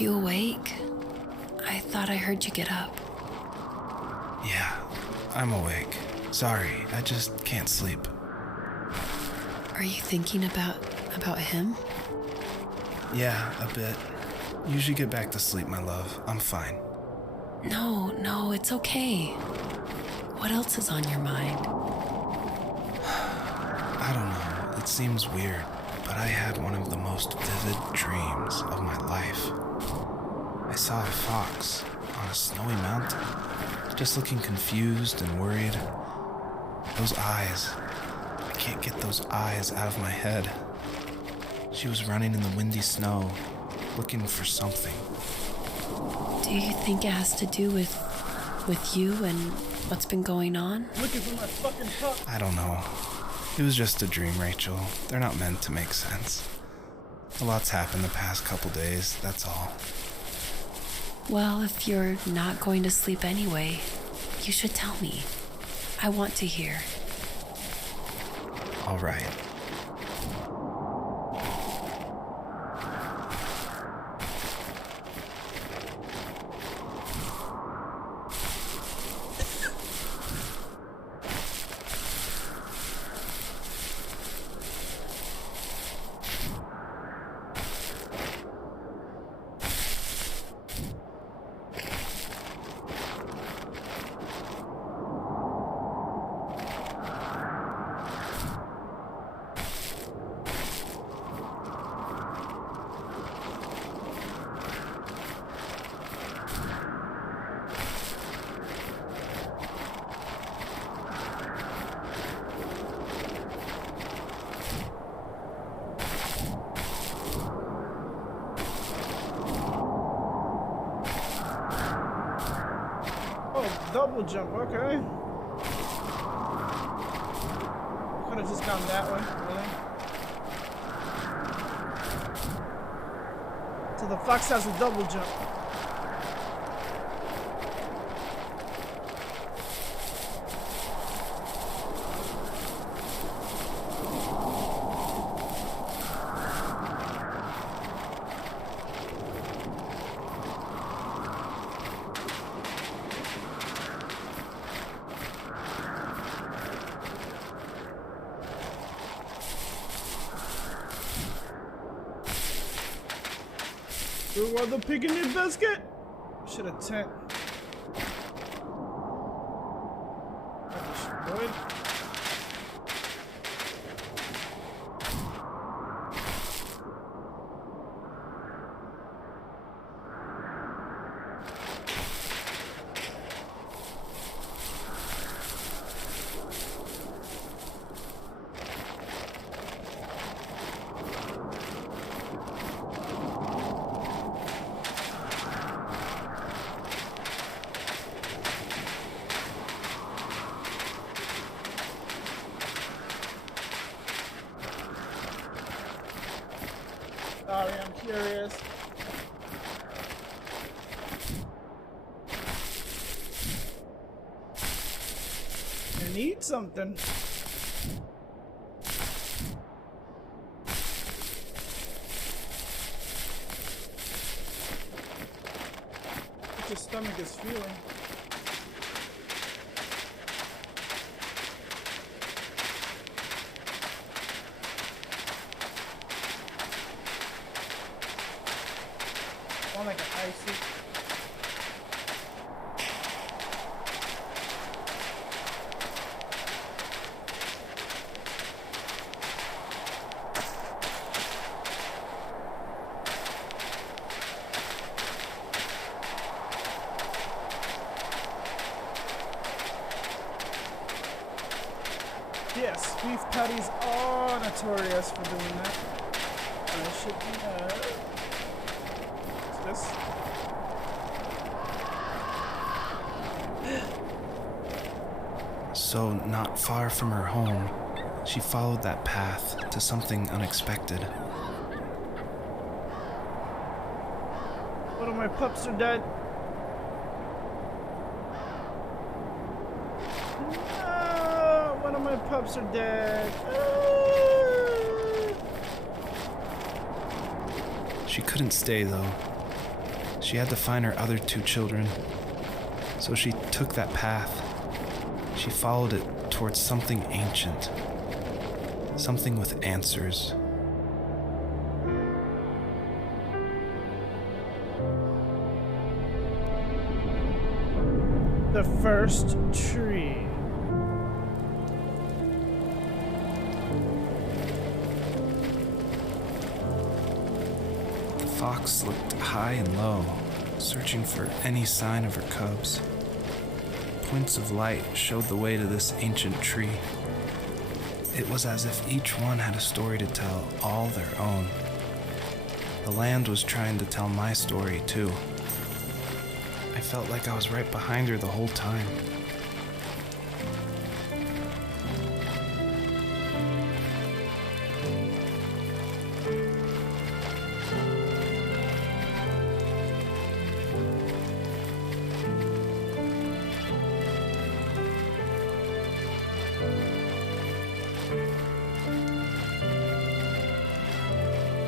you awake? I thought I heard you get up. Yeah, I'm awake. Sorry, I just can't sleep. Are you thinking about him? Yeah, a bit. You should get back to sleep, my love. I'm fine. No, it's okay. What else is on your mind? I don't know. It seems weird, but I had one of the most vivid dreams of my life. I saw a fox on a snowy mountain, just looking confused and worried. Those eyes. I can't get those eyes out of my head. She was running in the windy snow, looking for something. Do you think it has to do with you and what's been going on? Looking for my fucking pup. I don't know. It was just a dream, Rachel. They're not meant to make sense. A lot's happened the past couple days, that's all. Well, if you're not going to sleep anyway, you should tell me. I want to hear. All right. Double jump, okay. Could have just gone that way, really. So the fox has a double jump. Who are the pig in your biscuit? Should have tent. Destroyed. Sorry, I'm curious. I need something. What your stomach is feeling. Like an icy. Yes, beef patties are notorious for doing that. I should be this. So, not far from her home, she followed that path to something unexpected. One of my pups are dead. No, one of my pups are dead. She couldn't stay, though. She had to find her other 2 children. So she took that path. She followed it towards something ancient. Something with answers. The first tree. The fox looked high and low, searching for any sign of her cubs. Points of light showed the way to this ancient tree. It was as if each one had a story to tell, all their own. The land was trying to tell my story, too. I felt like I was right behind her the whole time.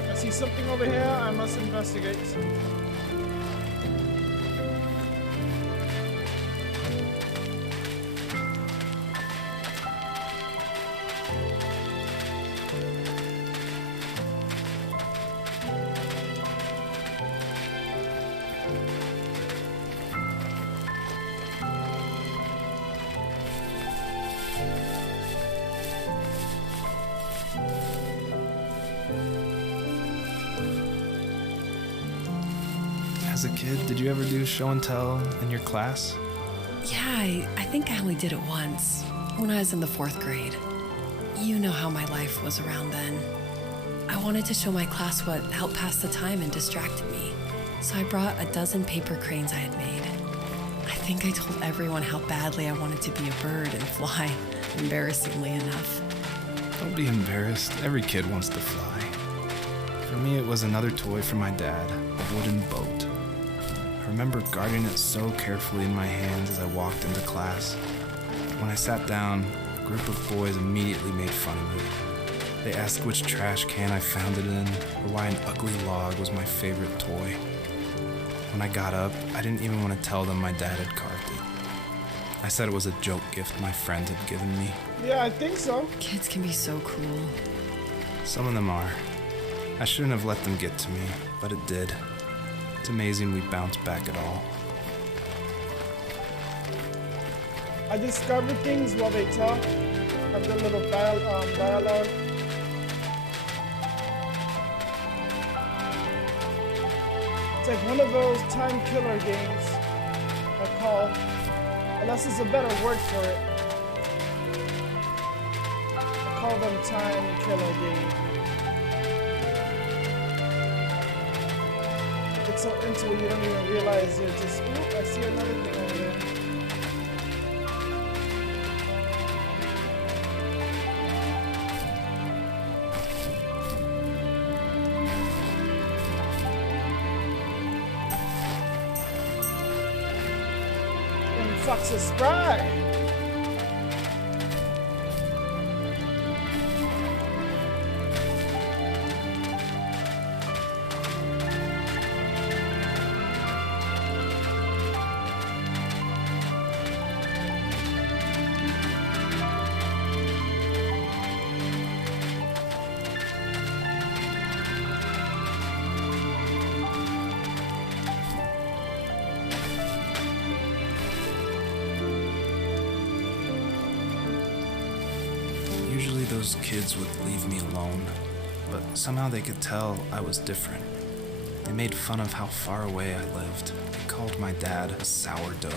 I see something over here. I must investigate. As a kid, did you ever do show and tell in your class? Yeah, I think I only did it once, when I was in the 4th grade. You know how my life was around then. I wanted to show my class what helped pass the time and distracted me, so I brought a dozen paper cranes I had made. I think I told everyone how badly I wanted to be a bird and fly, embarrassingly enough. Don't be embarrassed. Every kid wants to fly. For me, it was another toy from my dad, a wooden boat. I remember guarding it so carefully in my hands as I walked into class. When I sat down, a group of boys immediately made fun of me. They asked which trash can I found it in, or why an ugly log was my favorite toy. When I got up, I didn't even want to tell them my dad had carved it. I said it was a joke gift my friend had given me. Yeah, I think so. Kids can be so cruel. Some of them are. I shouldn't have let them get to me, but it did. It's amazing we bounced back at all. I discover things while they talk. Have the little dialogue. It's like one of those time killer games, I call, unless there's a better word for it. I call them time killer games. It's so into it you don't even realize you're just, oop, I see another thing over there. And foxes spry. Usually those kids would leave me alone, but somehow they could tell I was different. They made fun of how far away I lived. They called my dad a sourdough.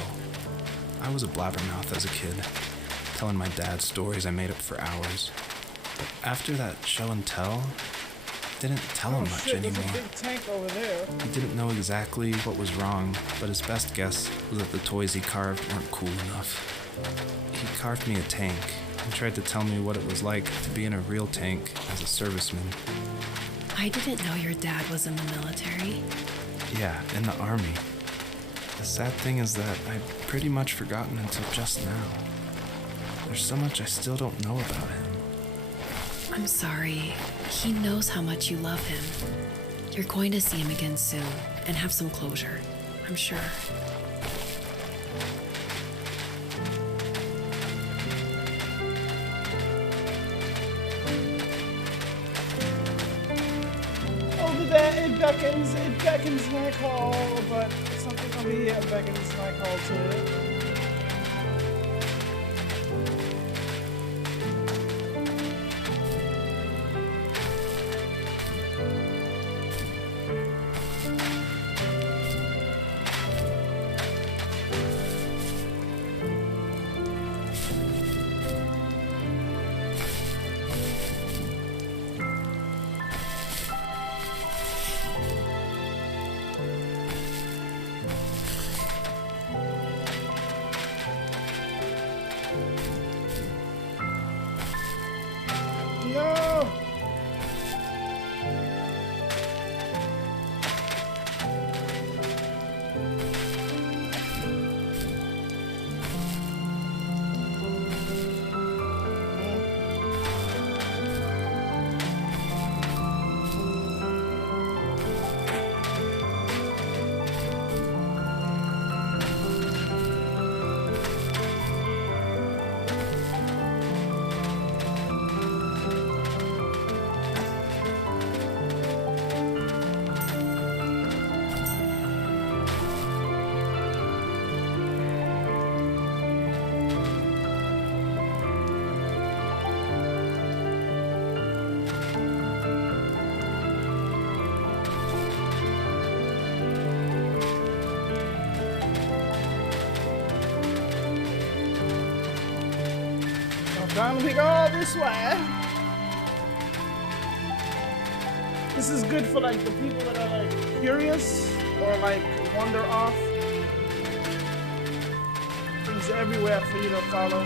I was a blabbermouth as a kid, telling my dad stories I made up for hours. But after that show and tell, I didn't tell him much Shit, there's anymore. a big tank over there. He didn't know exactly what was wrong, but his best guess was that the toys he carved weren't cool enough. He carved me a tank and tried to tell me what it was like to be in a real tank as a serviceman. I didn't know your dad was in the military. Yeah, in the army. The sad thing is that I'd pretty much forgotten until just now. There's so much I still don't know about him. I'm sorry. He knows how much you love him. You're going to see him again soon and have some closure. I'm sure. Over there, it beckons my call, but something over here beckons my call too. No! Time to go this way. This is good for like the people that are like curious or like wander off. There's everywhere for you to follow.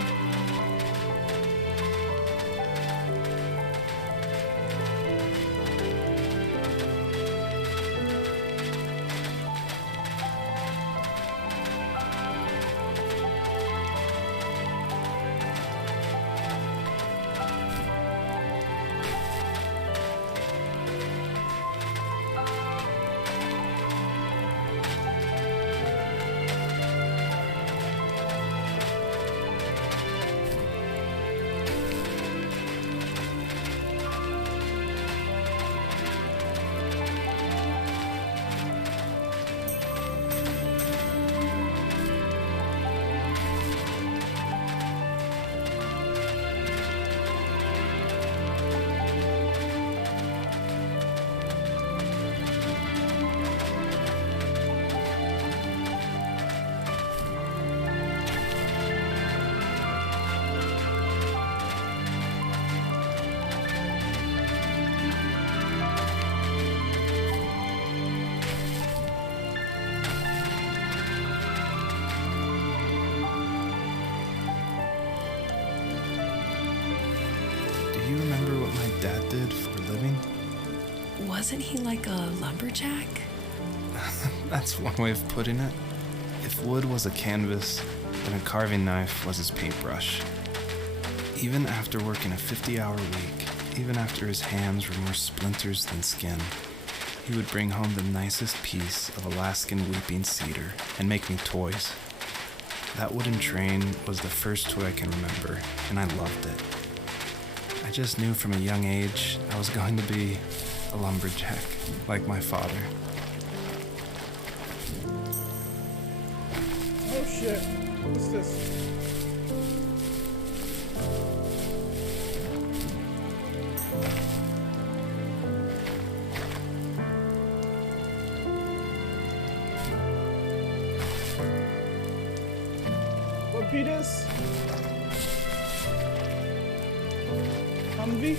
Do you remember what my dad did for a living? Wasn't he like a lumberjack? That's one way of putting it. If wood was a canvas, then a carving knife was his paintbrush. Even after working a 50-hour week, even after his hands were more splinters than skin, he would bring home the nicest piece of Alaskan weeping cedar and make me toys. That wooden train was the first toy I can remember, and I loved it. I just knew from a young age I was going to be a lumberjack, like my father. Oh shit. What's this? What beat is? Humvee?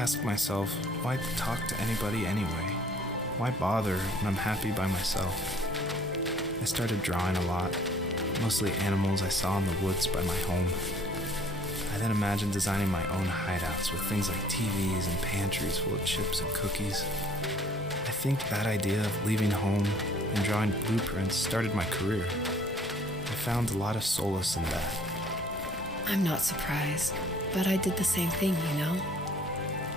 asked myself, why talk to anybody anyway? Why bother when I'm happy by myself? I started drawing a lot, mostly animals I saw in the woods by my home. I then imagined designing my own hideouts with things like TVs and pantries full of chips and cookies. I think that idea of leaving home and drawing blueprints started my career. I found a lot of solace in that. I'm not surprised, but I did the same thing, you know?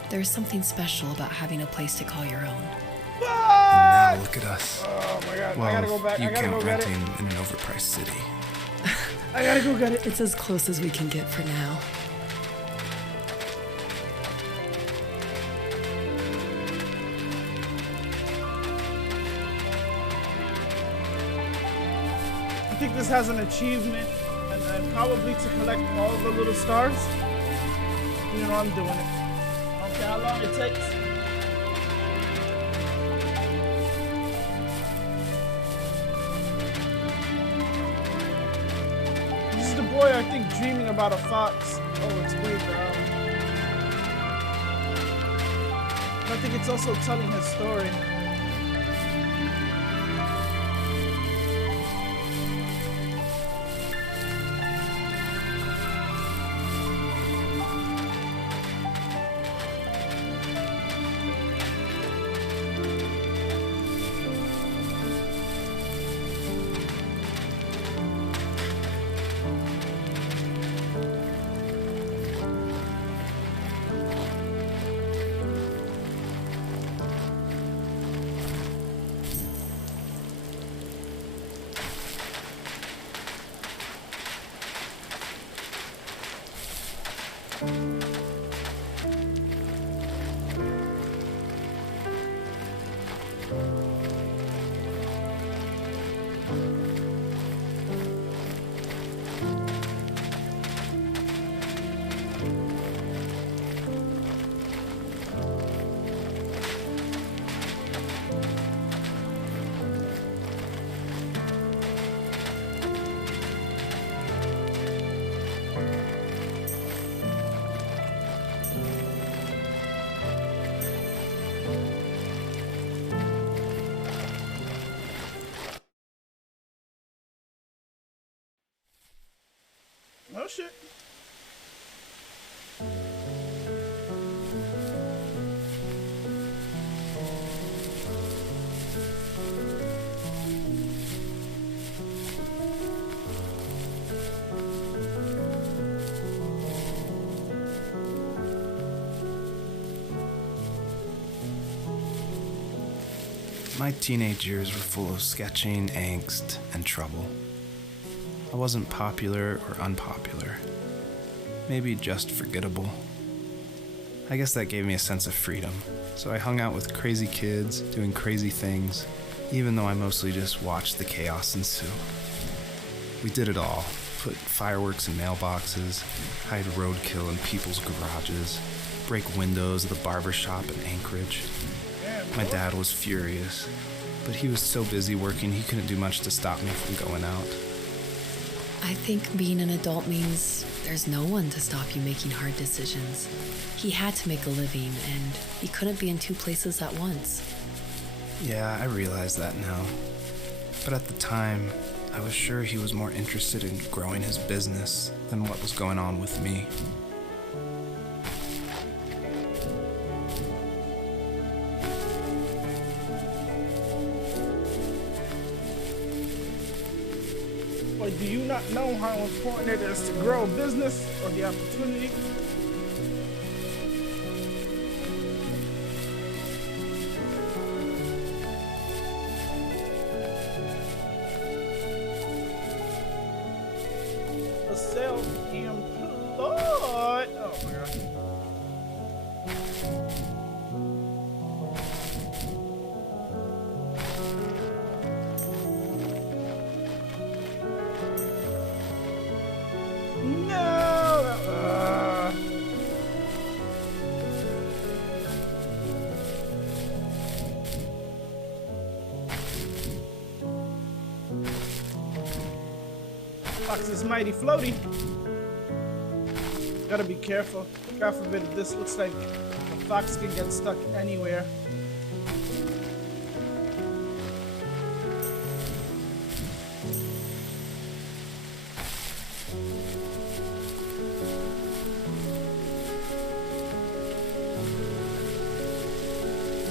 There's something special about having a place to call your own. And now look at us. Oh my god, Well, I gotta go back. you I gotta count go get it. renting in an overpriced city. I gotta go get it. It's as close as we can get for now. I think this has an achievement, and probably to collect all the little stars. You know, I'm doing it. I don't care how long it takes. This is the boy, I think, dreaming about a fox. Oh, it's way down. I think it's also telling his story. Oh shit. My teenage years were full of sketching, angst, and trouble. I wasn't popular or unpopular. Maybe just forgettable. I guess that gave me a sense of freedom, so I hung out with crazy kids, doing crazy things, even though I mostly just watched the chaos ensue. We did it all. Put fireworks in mailboxes, hide roadkill in people's garages, break windows of the barber shop in Anchorage. My dad was furious, but he was so busy working he couldn't do much to stop me from going out. I think being an adult means there's no one to stop you making hard decisions. He had to make a living, and he couldn't be in two places at once. Yeah, I realize that now. But at the time, I was sure he was more interested in growing his business than what was going on with me. But do you not know how important it is to grow a business or the opportunity? A self-employed. Oh my god. Fox is mighty floaty. Gotta be careful. God forbid if this looks like a Fox can get stuck anywhere.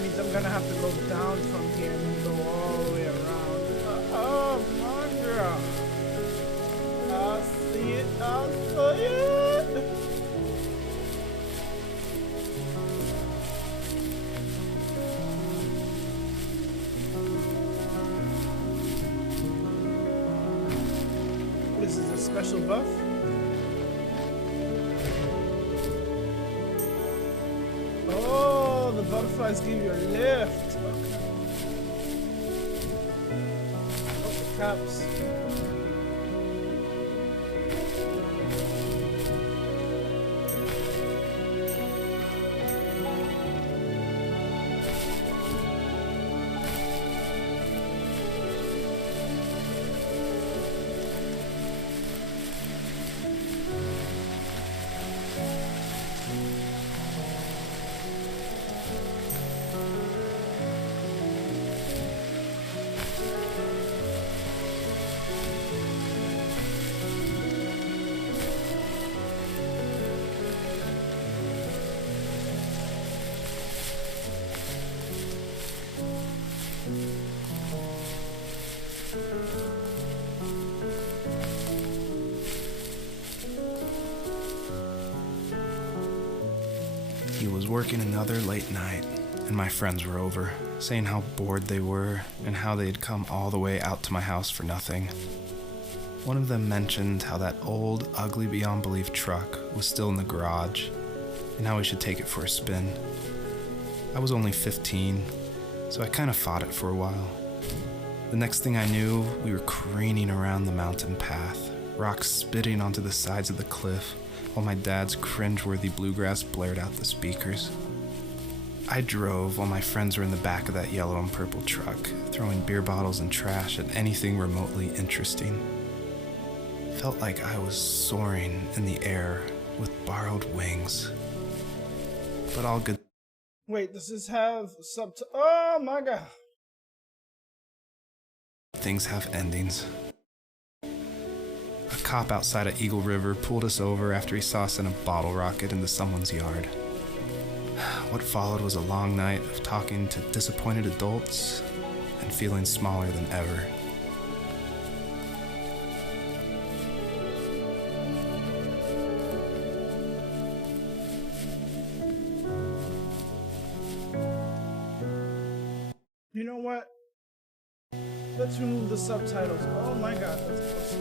Means I'm gonna have to go down from here and then go all the way around. Oh, Mondra! I see it, I see it! This is a special buff. Oh, the butterflies give you a lift. Okay. Oh, the caps. He was working another late night, and my friends were over, saying how bored they were and how they had come all the way out to my house for nothing. One of them mentioned how that old, ugly beyond belief truck was still in the garage, and how we should take it for a spin. I was only 15, so I kind of fought it for a while. The next thing I knew, we were careening around the mountain path, rocks spitting onto the sides of the cliff, while my dad's cringeworthy bluegrass blared out the speakers. I drove while my friends were in the back of that yellow and purple truck, throwing beer bottles and trash at anything remotely interesting. Felt like I was soaring in the air with borrowed wings. But all good Wait, does this have Oh my god. things have endings. A cop outside of Eagle River pulled us over after he saw us in a bottle rocket into someone's yard. What followed was a long night of talking to disappointed adults and feeling smaller than ever. You know what? Let's remove the subtitles. Oh my god, that's close.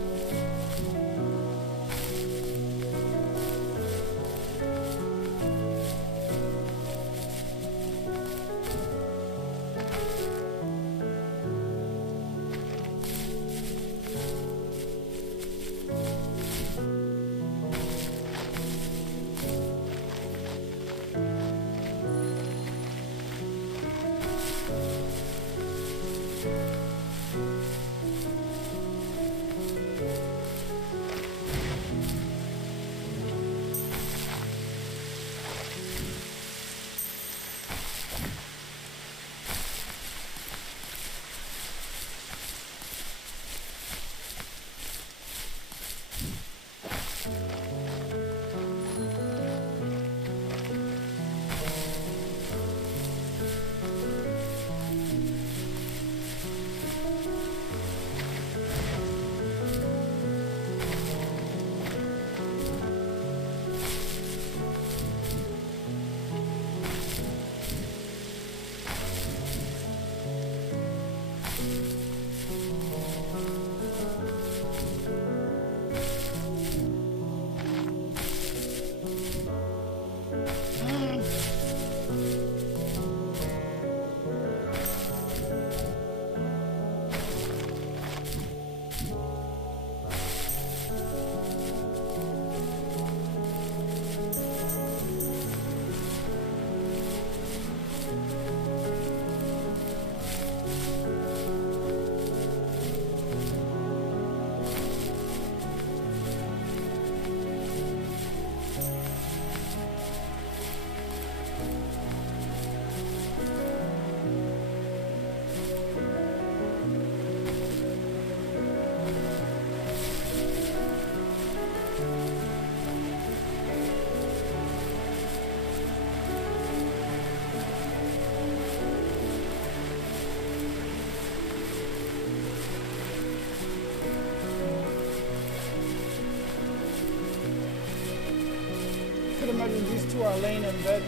And these two are laying in bed,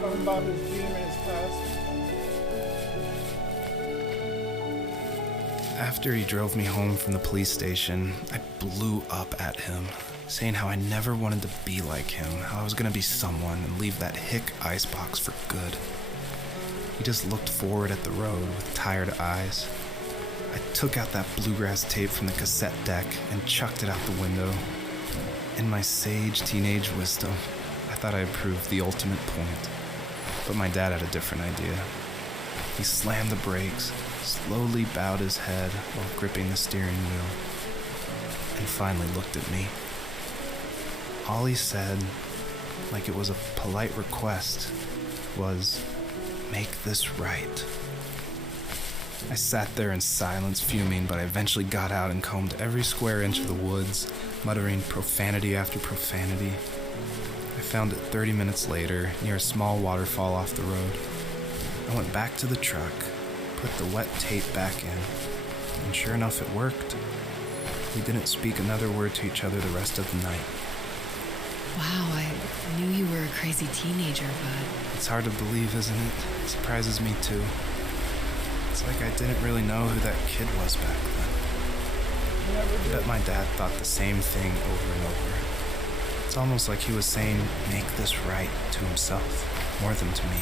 talking about his dream and his past. After he drove me home from the police station, I blew up at him, saying how I never wanted to be like him, how I was gonna be someone and leave that hick icebox for good. He just looked forward at the road with tired eyes. I took out that bluegrass tape from the cassette deck and chucked it out the window. In my sage teenage wisdom, I thought I had proved the ultimate point. But my dad had a different idea. He slammed the brakes, slowly bowed his head while gripping the steering wheel, and finally looked at me. All he said, like it was a polite request, was, "Make this right." I sat there in silence, fuming, but I eventually got out and combed every square inch of the woods, muttering profanity after profanity. I found it 30 minutes later, near a small waterfall off the road. I went back to the truck, put the wet tape back in, and sure enough, it worked. We didn't speak another word to each other the rest of the night. Wow, I knew you were a crazy teenager, but It's hard to believe, isn't it? It surprises me too. It's like I didn't really know who that kid was back then. I bet my dad thought the same thing over and over. It's almost like he was saying, "Make this right," to himself, more than to me.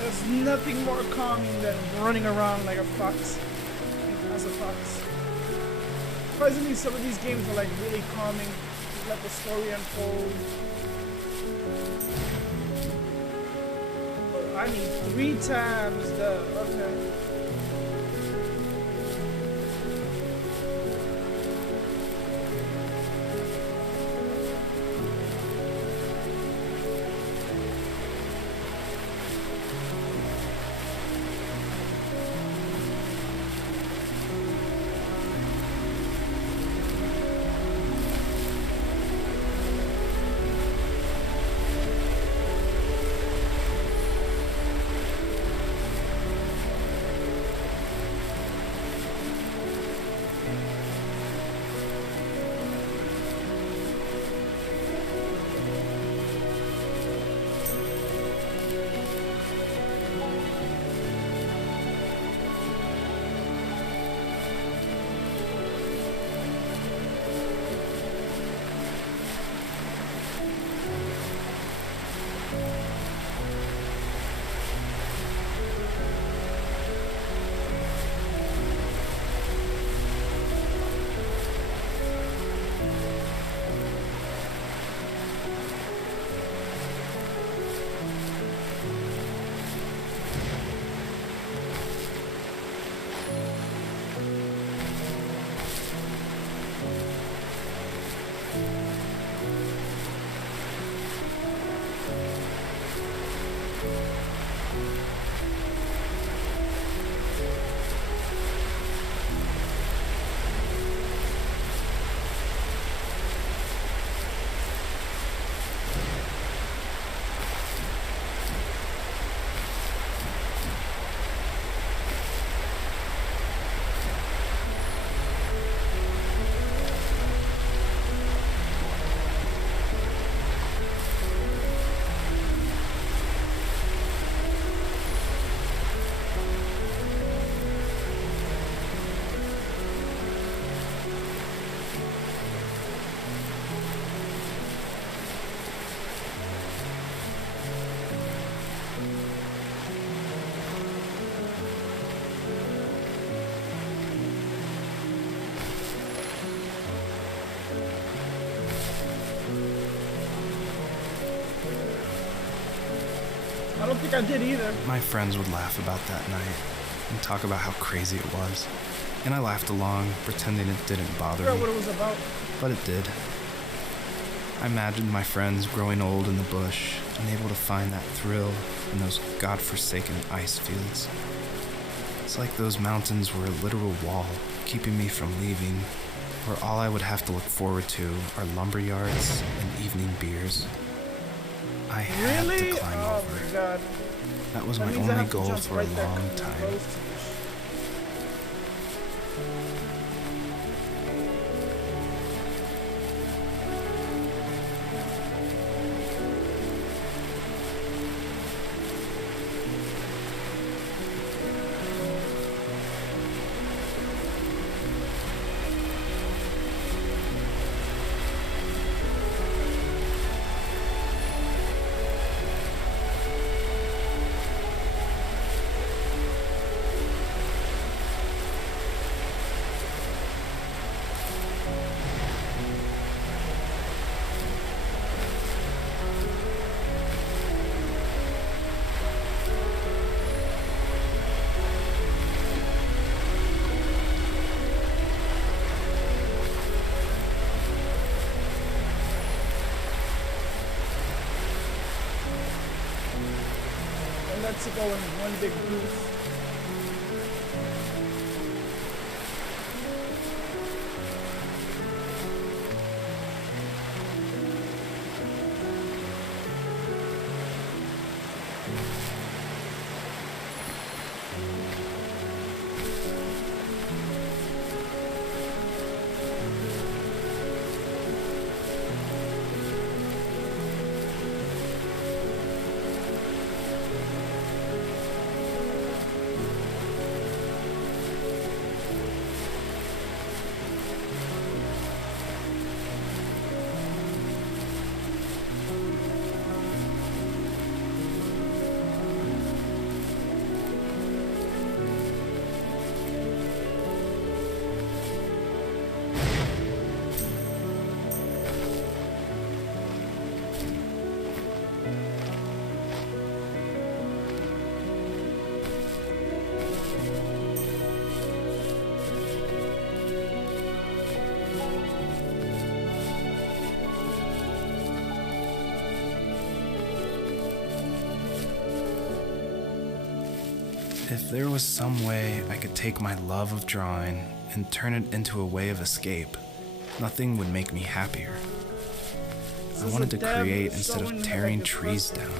There's nothing more calming than running around like a fox. As a fox. Surprisingly, some of these games are like really calming. Let the story unfold. But I need 3 times the. Okay. think I did either. My friends would laugh about that night and talk about how crazy it was. And I laughed along, pretending it didn't bother I forgot me. what it was about. But it did. I imagined my friends growing old in the bush, unable to find that thrill in those godforsaken ice fields. It's like those mountains were a literal wall, keeping me from leaving, where all I would have to look forward to are lumber yards and evening beers. I had Really? to climb Oh over. my god. That was That my means I only have to goal jump for a right there long close time. to this. And let's go in one big boost. If there was some way I could take my love of drawing and turn it into a way of escape, nothing would make me happier. I wanted to create instead of tearing trees down.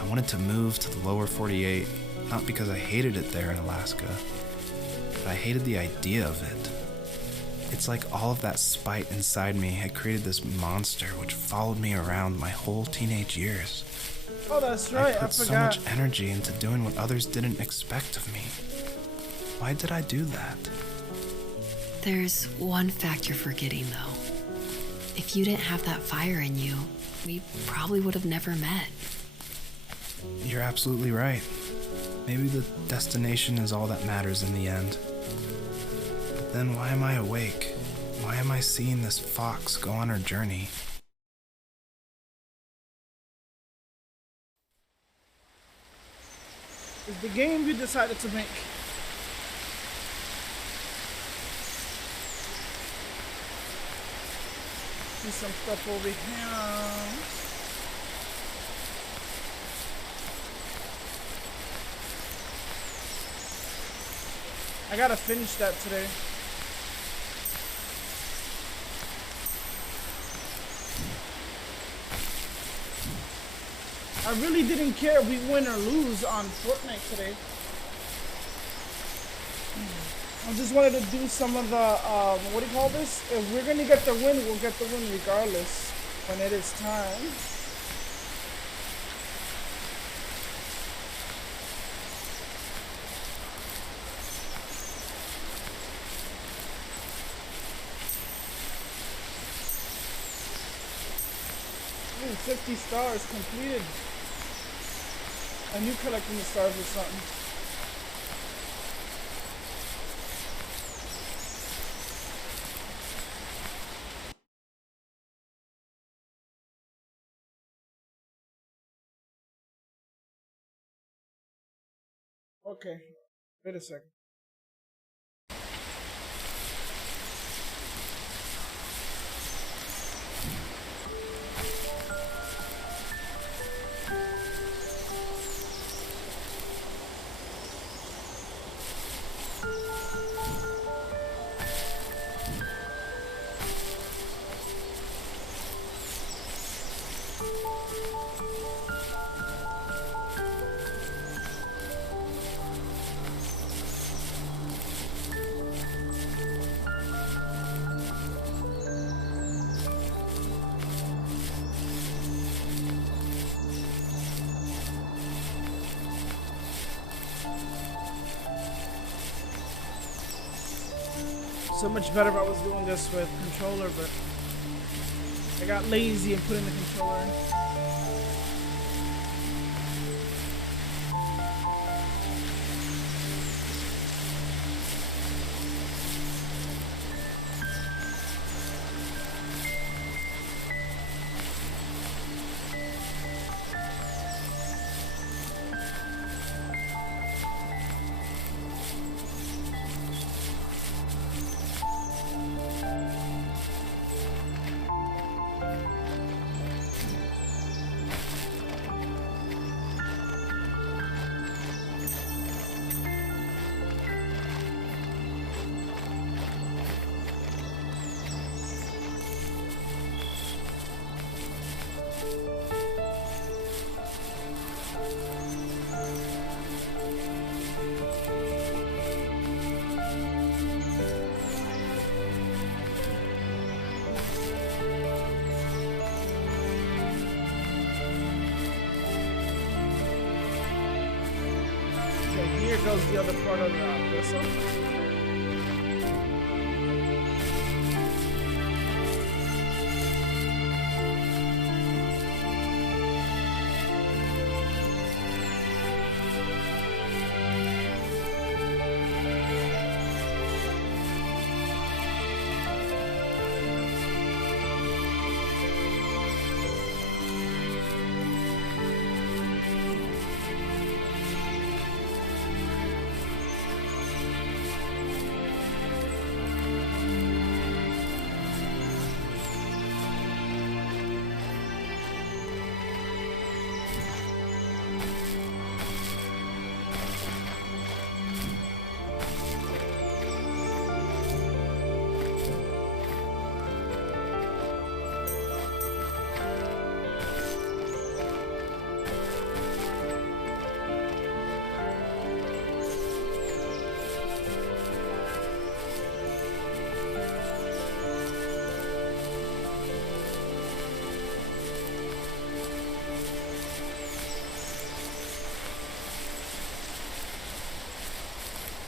I wanted to move to the lower 48, not because I hated it there in Alaska, but I hated the idea of it. It's like all of that spite inside me had created this monster which followed me around my whole teenage years. Oh, that's I right. I put so forgot. much energy into doing what others didn't expect of me. Why did I do that? There's one fact you're forgetting, though. If you didn't have that fire in you, we probably would have never met. You're absolutely right. Maybe the destination is all that matters in the end. But then why am I awake? Why am I seeing this fox go on her journey? It's the game you decided to make. See some stuff over here. I gotta finish that today. I really didn't care if we win or lose on Fortnite today. I just wanted to do some of the, what do you call this? If we're gonna get the win, we'll get the win regardless when it is time. Ooh, 50 stars completed. I knew collecting the stars was something. Okay. Wait a second. So much better if I was doing this with controller, but I got lazy and put in the controller. Here goes the other part of the vessel.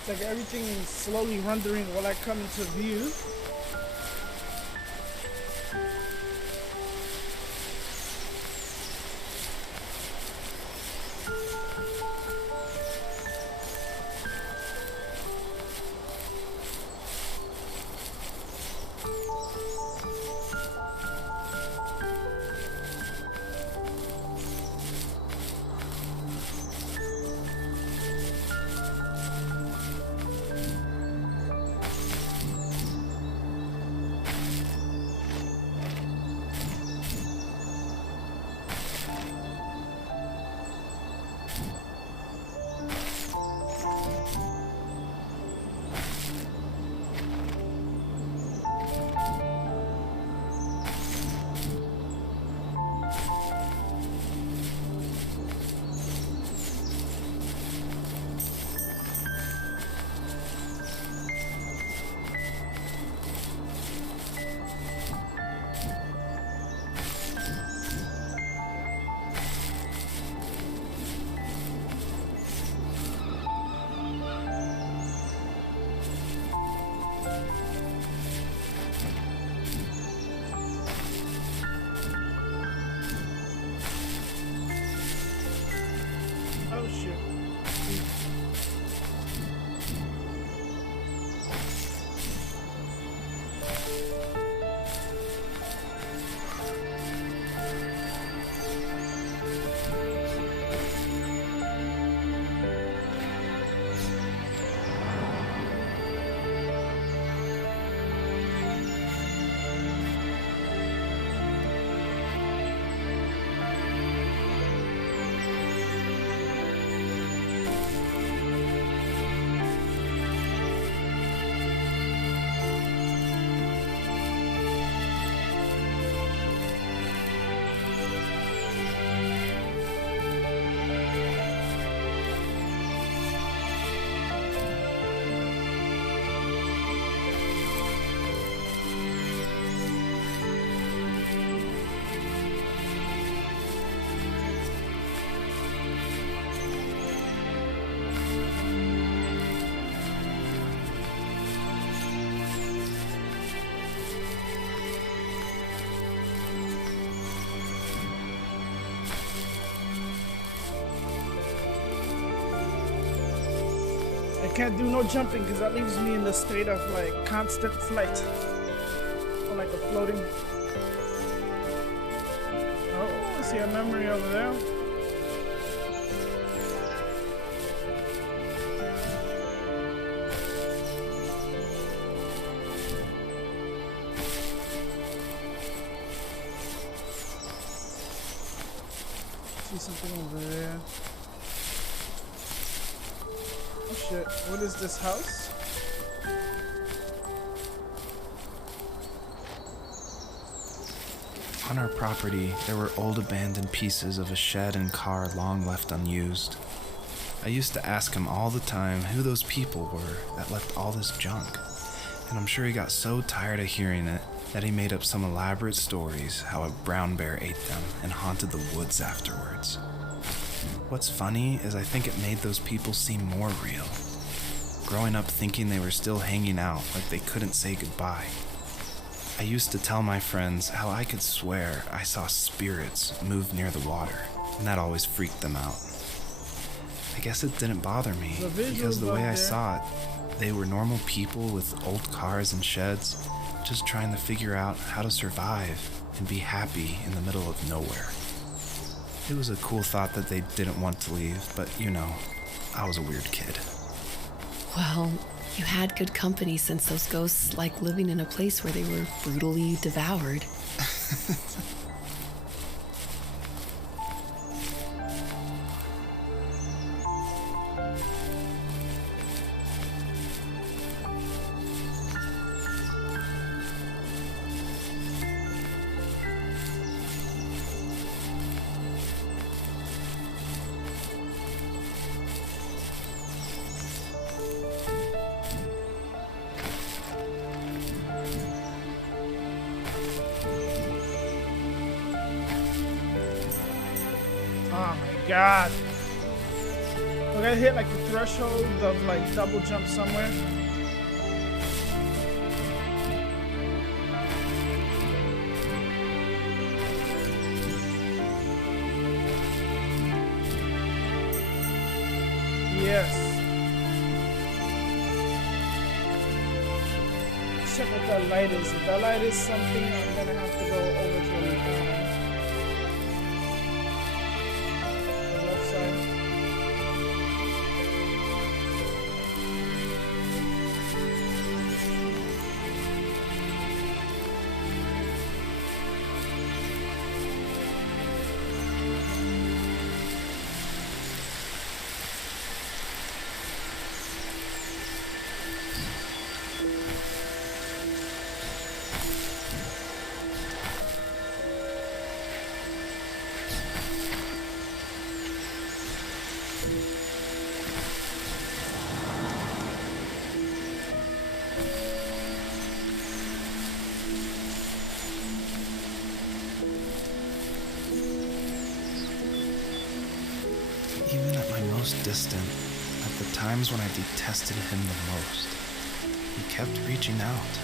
It's like everything is slowly rendering while I come into view. can't do no jumping because that leaves me in the state of like constant flight. Or like a floating. Oh, I see a memory over there. See something over there. Oh shit, what is this house? On our property, there were old abandoned pieces of a shed and car long left unused. I used to ask him all the time who those people were that left all this junk, and I'm sure he got so tired of hearing it that he made up some elaborate stories how a brown bear ate them and haunted the woods afterwards. What's funny is I think it made those people seem more real. Growing up thinking they were still hanging out like they couldn't say goodbye. I used to tell my friends how I could swear I saw spirits move near the water, and that always freaked them out. I guess it didn't bother me, because the way I saw it, they were normal people with old cars and sheds, just trying to figure out how to survive and be happy in the middle of nowhere. It was a cool thought that they didn't want to leave, but you know, I was a weird kid. Well, you had good company since those ghosts like living in a place where they were brutally devoured. Oh my god. We're gonna hit like the threshold of like double jump somewhere. Yes. Check what that light is. If that light is something, I'm gonna have to go over to the left side. Even at my most distant, at the times when I detested him the most, he kept reaching out.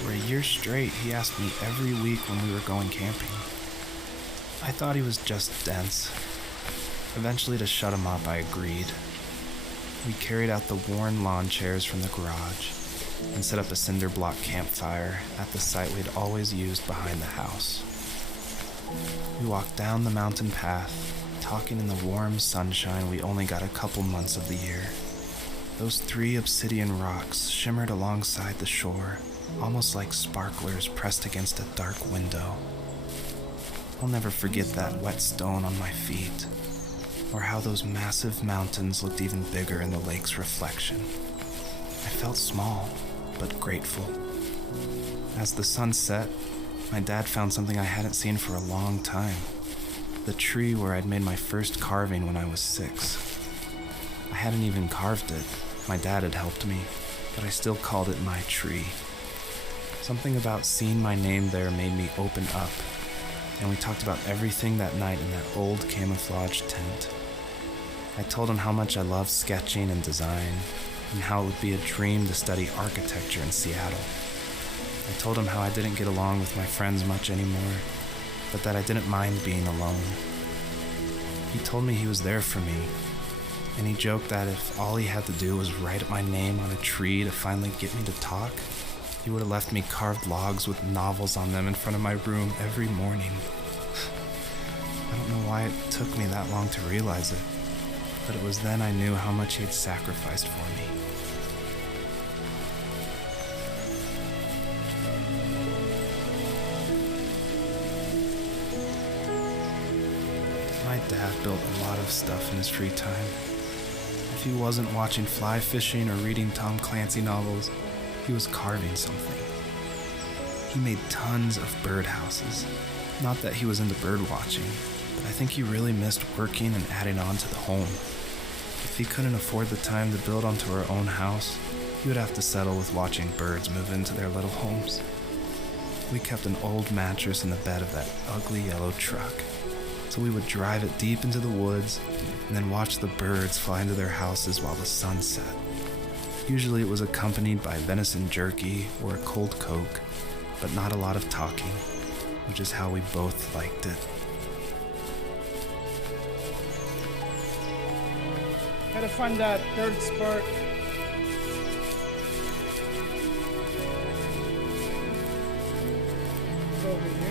For a year straight, he asked me every week when we were going camping. I thought he was just dense. Eventually, to shut him up, I agreed. We carried out the worn lawn chairs from the garage and set up a cinder block campfire at the site we'd always used behind the house. We walked down the mountain path, talking in the warm sunshine we only got a couple months of the year. Those 3 obsidian rocks shimmered alongside the shore, almost like sparklers pressed against a dark window. I'll never forget that wet stone on my feet, or how those massive mountains looked even bigger in the lake's reflection. I felt small, but grateful. As the sun set, my dad found something I hadn't seen for a long time. The tree where I'd made my first carving when I was 6. I hadn't even carved it. My dad had helped me, but I still called it my tree. Something about seeing my name there made me open up, and we talked about everything that night in that old camouflage tent. I told him how much I loved sketching and design, and how it would be a dream to study architecture in Seattle. I told him how I didn't get along with my friends much anymore, but that I didn't mind being alone. He told me he was there for me, And he joked that if all he had to do was write my name on a tree to finally get me to talk, he would have left me carved logs with novels on them in front of my room every morning. I don't know why it took me that long to realize it, but it was then I knew how much he had sacrificed for me. My dad built a lot of stuff in his free time. If he wasn't watching fly fishing or reading Tom Clancy novels, he was carving something. He made tons of birdhouses. Not that he was into bird watching, but I think he really missed working and adding on to the home. If he couldn't afford the time to build onto our own house, he would have to settle with watching birds move into their little homes. We kept an old mattress in the bed of that ugly yellow truck, so we would drive it deep into the woods and then watch the birds fly into their houses while the sun set. Usually it was accompanied by venison jerky or a cold Coke, but not a lot of talking, which is how we both liked it. Gotta find that third spot. It's over here.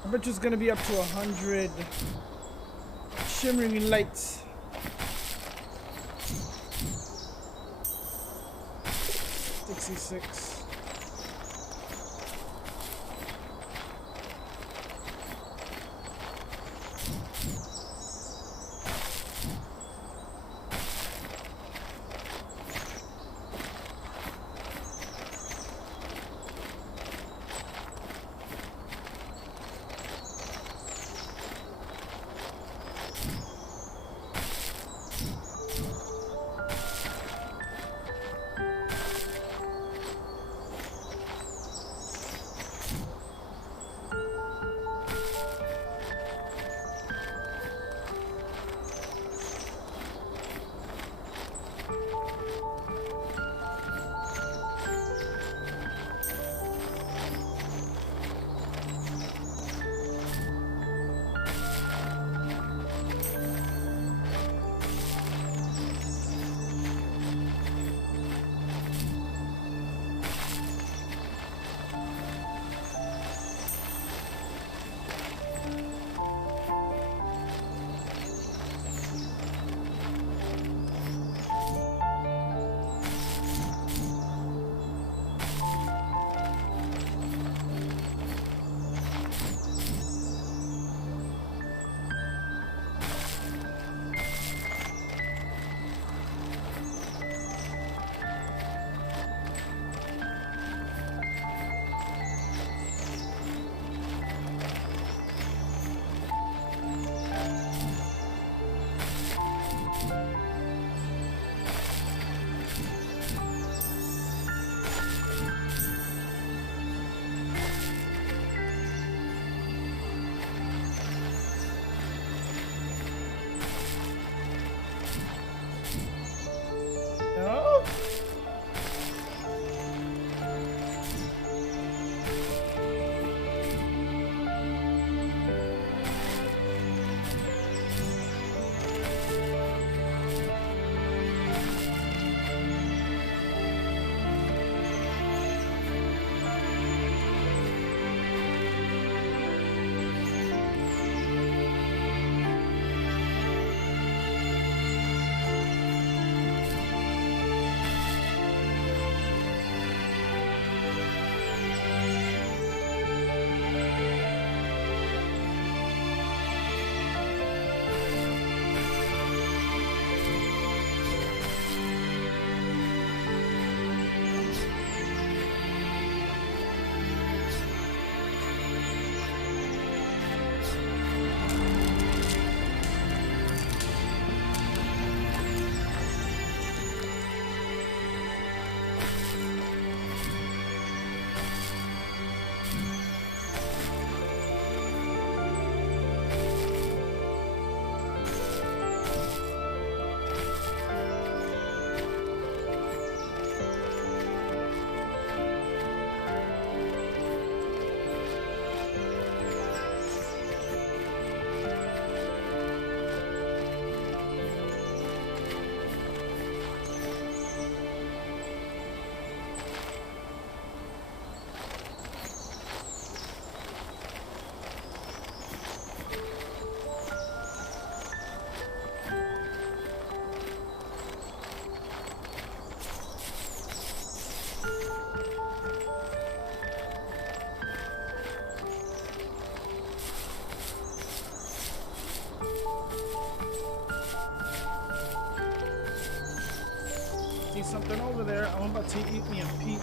I bet you it's gonna be up to 100 shimmering lights. $66. something over there. I'm about to eat me a peach.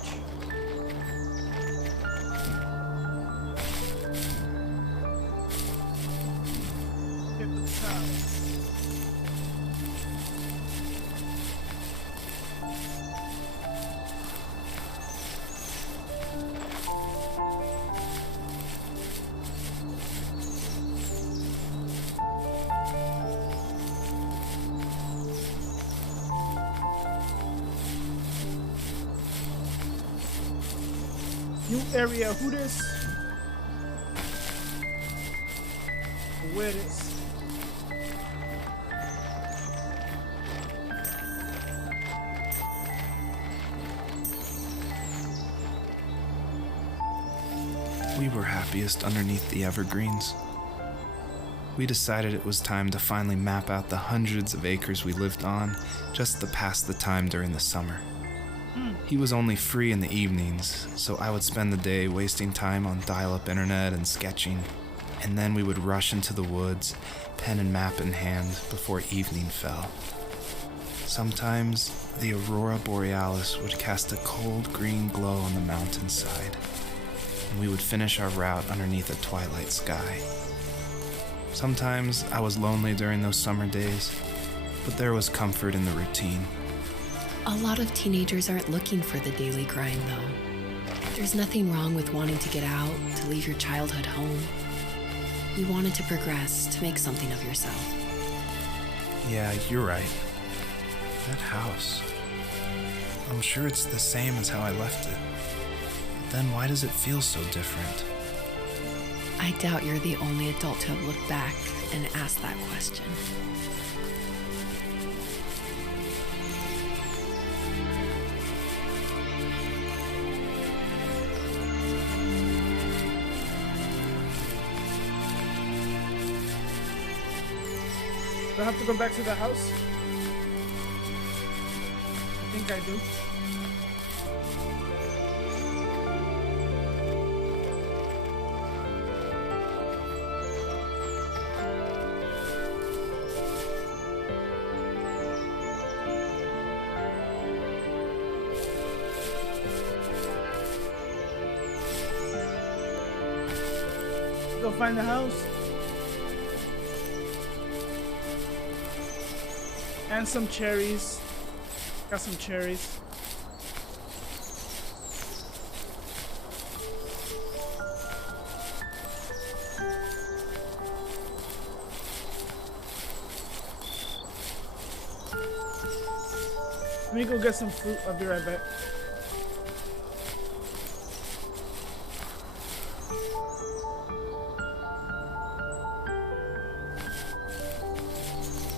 Hit the top. New area, who this? Where this? We were happiest underneath the evergreens. We decided it was time to finally map out the hundreds of acres we lived on just to pass the time during the summer. He was only free in the evenings, so I would spend the day wasting time on dial-up internet and sketching, and then we would rush into the woods, pen and map in hand, before evening fell. Sometimes, the aurora borealis would cast a cold green glow on the mountainside, and we would finish our route underneath a twilight sky. Sometimes I was lonely during those summer days, but there was comfort in the routine. A lot of teenagers aren't looking for the daily grind, though. There's nothing wrong with wanting to get out, to leave your childhood home. You wanted to progress, to make something of yourself. Yeah, you're right. That house. I'm sure it's the same as how I left it. But then why does it feel so different? I doubt you're the only adult to have looked back and asked that question. Do I have to go back to the house? I think I do. Go find the house. And some cherries. Got some cherries. Let me go get some fruit. I'll be right back.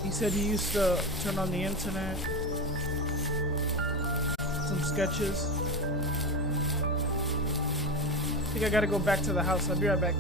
He said he used to turn on the internet, some sketches. I think I gotta go back to the house. I'll be right back.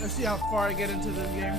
Let's see how far I get into this game.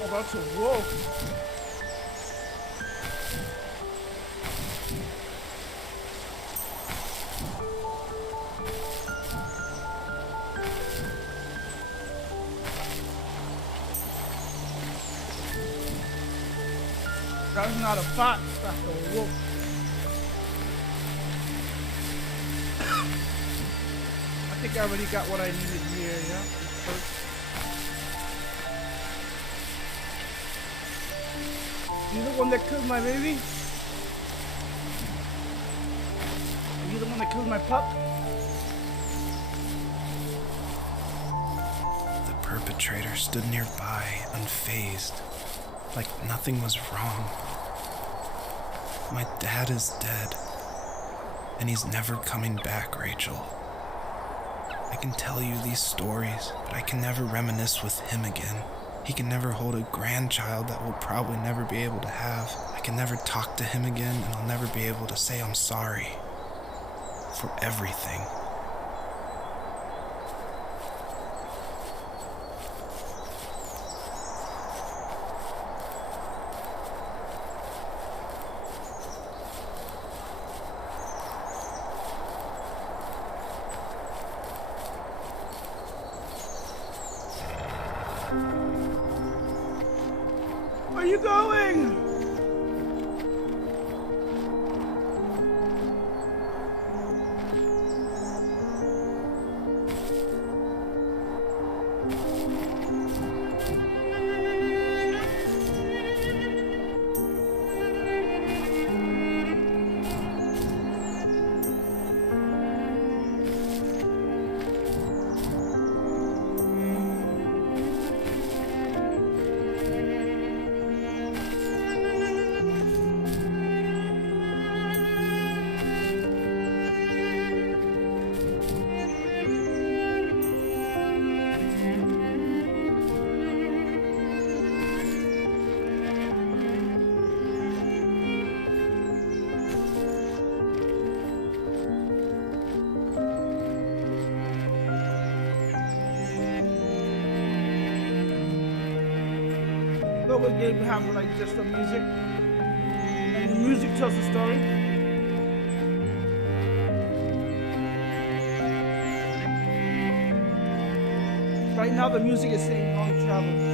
Oh, that's a wolf. That's not a fox, that's a wolf. I think I already got what I needed here, yeah? You the one that killed my baby? Are you the one that killed my pup? The perpetrator stood nearby, unfazed, like nothing was wrong. My dad is dead, and he's never coming back, Rachel. I can tell you these stories, but I can never reminisce with him again. He can never hold a grandchild that we'll probably never be able to have. I can never talk to him again, and I'll never be able to say I'm sorry for everything. Where are you going? What game have like just the music, and the music tells the story. Right now the music is saying long travel.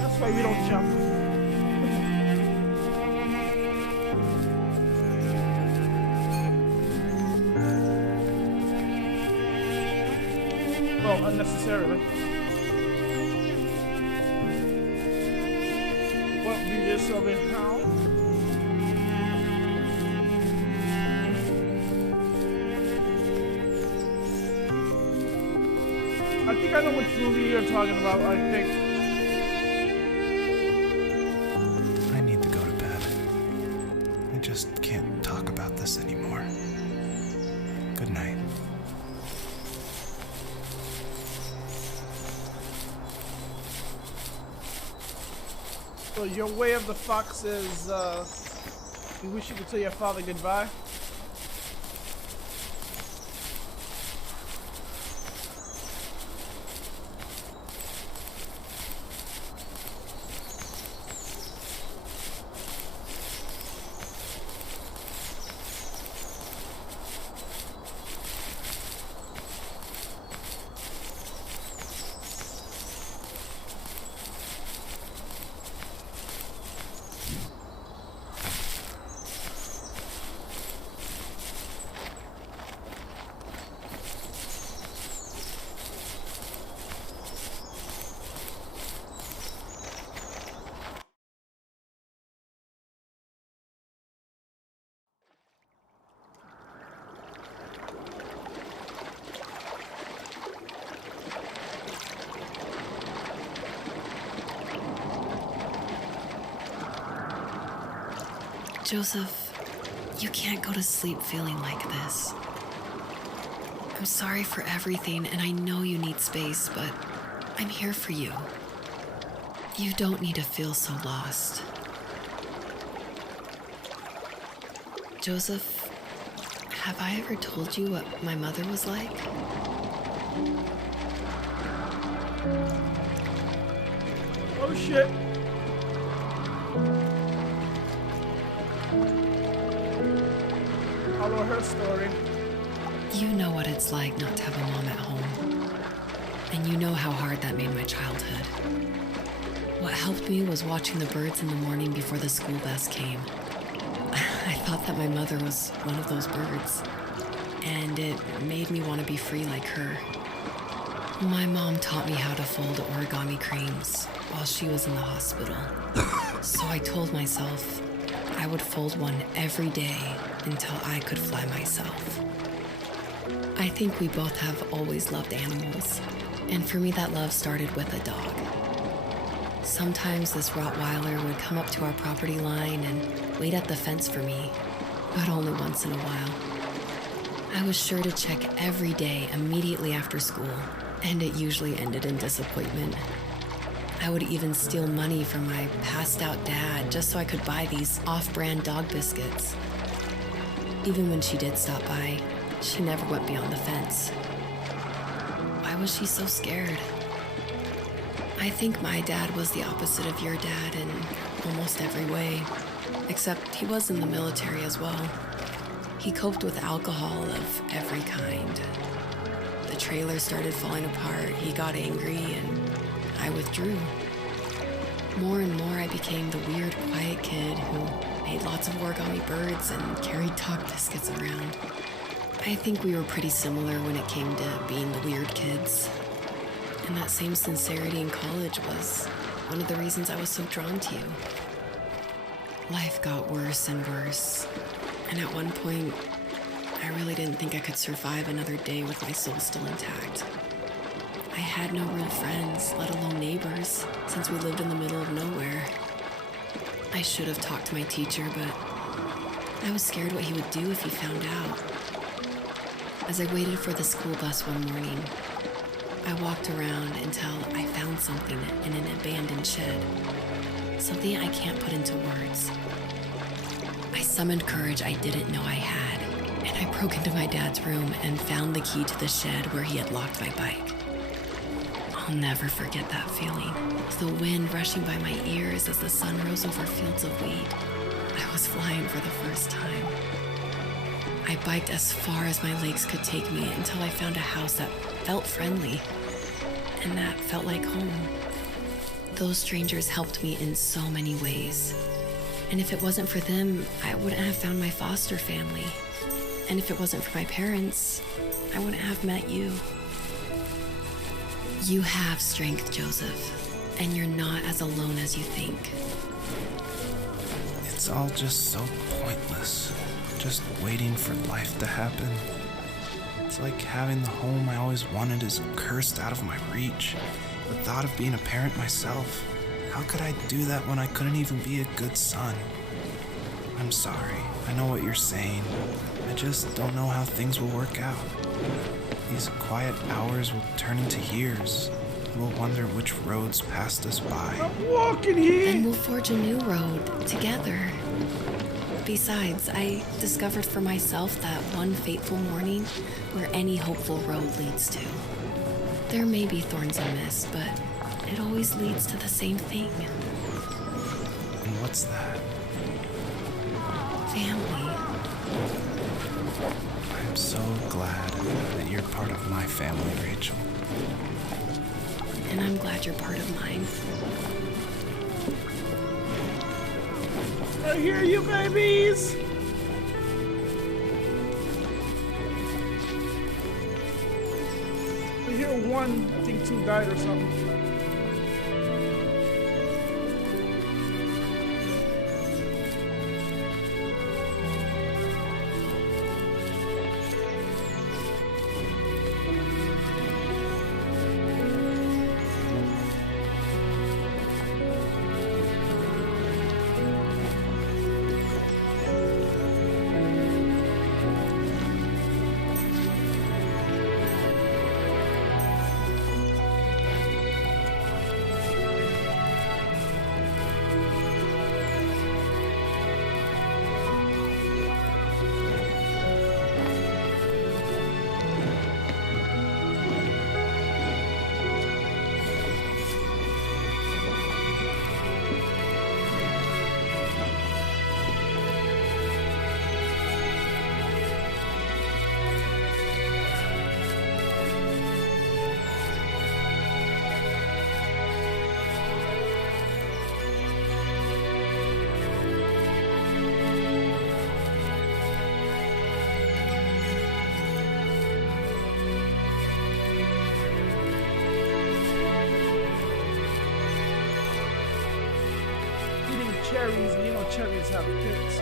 That's why we don't jump. Well, unnecessarily. be yourself in house. I think I know which movie you're talking about, I think. I need to go to bed. I just can't talk about this anymore. Good night. So your way of the fox is, you wish you could tell your father goodbye? Joseph, you can't go to sleep feeling like this. I'm sorry for everything, and I know you need space, but I'm here for you. You don't need to feel so lost. Joseph, have I ever told you what my mother was like? Oh shit. Follow her story. You know what it's like not to have a mom at home. And you know how hard that made my childhood. What helped me was watching the birds in the morning before the school bus came. I thought that my mother was one of those birds, and it made me want to be free like her. My mom taught me how to fold origami cranes while she was in the hospital. So I told myself I would fold one every day until I could fly myself. I think we both have always loved animals, and for me that love started with a dog. Sometimes this Rottweiler would come up to our property line and wait at the fence for me, but only once in a while. I was sure to check every day immediately after school, and it usually ended in disappointment. I would even steal money from my passed-out dad just so I could buy these off-brand dog biscuits. Even when she did stop by, she never went beyond the fence. Why was she so scared? I think my dad was the opposite of your dad in almost every way, except he was in the military as well. He coped with alcohol of every kind. The trailer started falling apart, he got angry, and I withdrew. More and more, I became the weird, quiet kid who made lots of origami birds and carried dog biscuits around. I think we were pretty similar when it came to being the weird kids. And that same sincerity in college was one of the reasons I was so drawn to you. Life got worse and worse, and at one point, I really didn't think I could survive another day with my soul still intact. I had no real friends, let alone neighbors, since we lived in the middle of nowhere. I should have talked to my teacher, but I was scared what he would do if he found out. As I waited for the school bus one morning, I walked around until I found something in an abandoned shed. Something I can't put into words. I summoned courage I didn't know I had, and I broke into my dad's room and found the key to the shed where he had locked my bike. I'll never forget that feeling. The wind rushing by my ears as the sun rose over fields of wheat. I was flying for the first time. I biked as far as my legs could take me until I found a house that felt friendly and that felt like home. Those strangers helped me in so many ways. And if it wasn't for them, I wouldn't have found my foster family. And if it wasn't for my parents, I wouldn't have met you. You have strength, Joseph, and you're not as alone as you think. It's all just so pointless. Just waiting for life to happen. It's like having the home I always wanted is cursed out of my reach. The thought of being a parent myself. How could I do that when I couldn't even be a good son? I'm sorry. I know what you're saying. I just don't know how things will work out. These quiet hours will turn into years. We'll wonder which roads passed us by. I'm walking here. And we'll forge a new road together. Besides, I discovered for myself that one fateful morning where any hopeful road leads to. There may be thorns and mist, but it always leads to the same thing. And what's that? Family. I'm so glad that you're part of my family, Rachel. And I'm glad you're part of mine. I hear you, babies. I hear one, I think two died or something. Cherries, you know cherries have pits.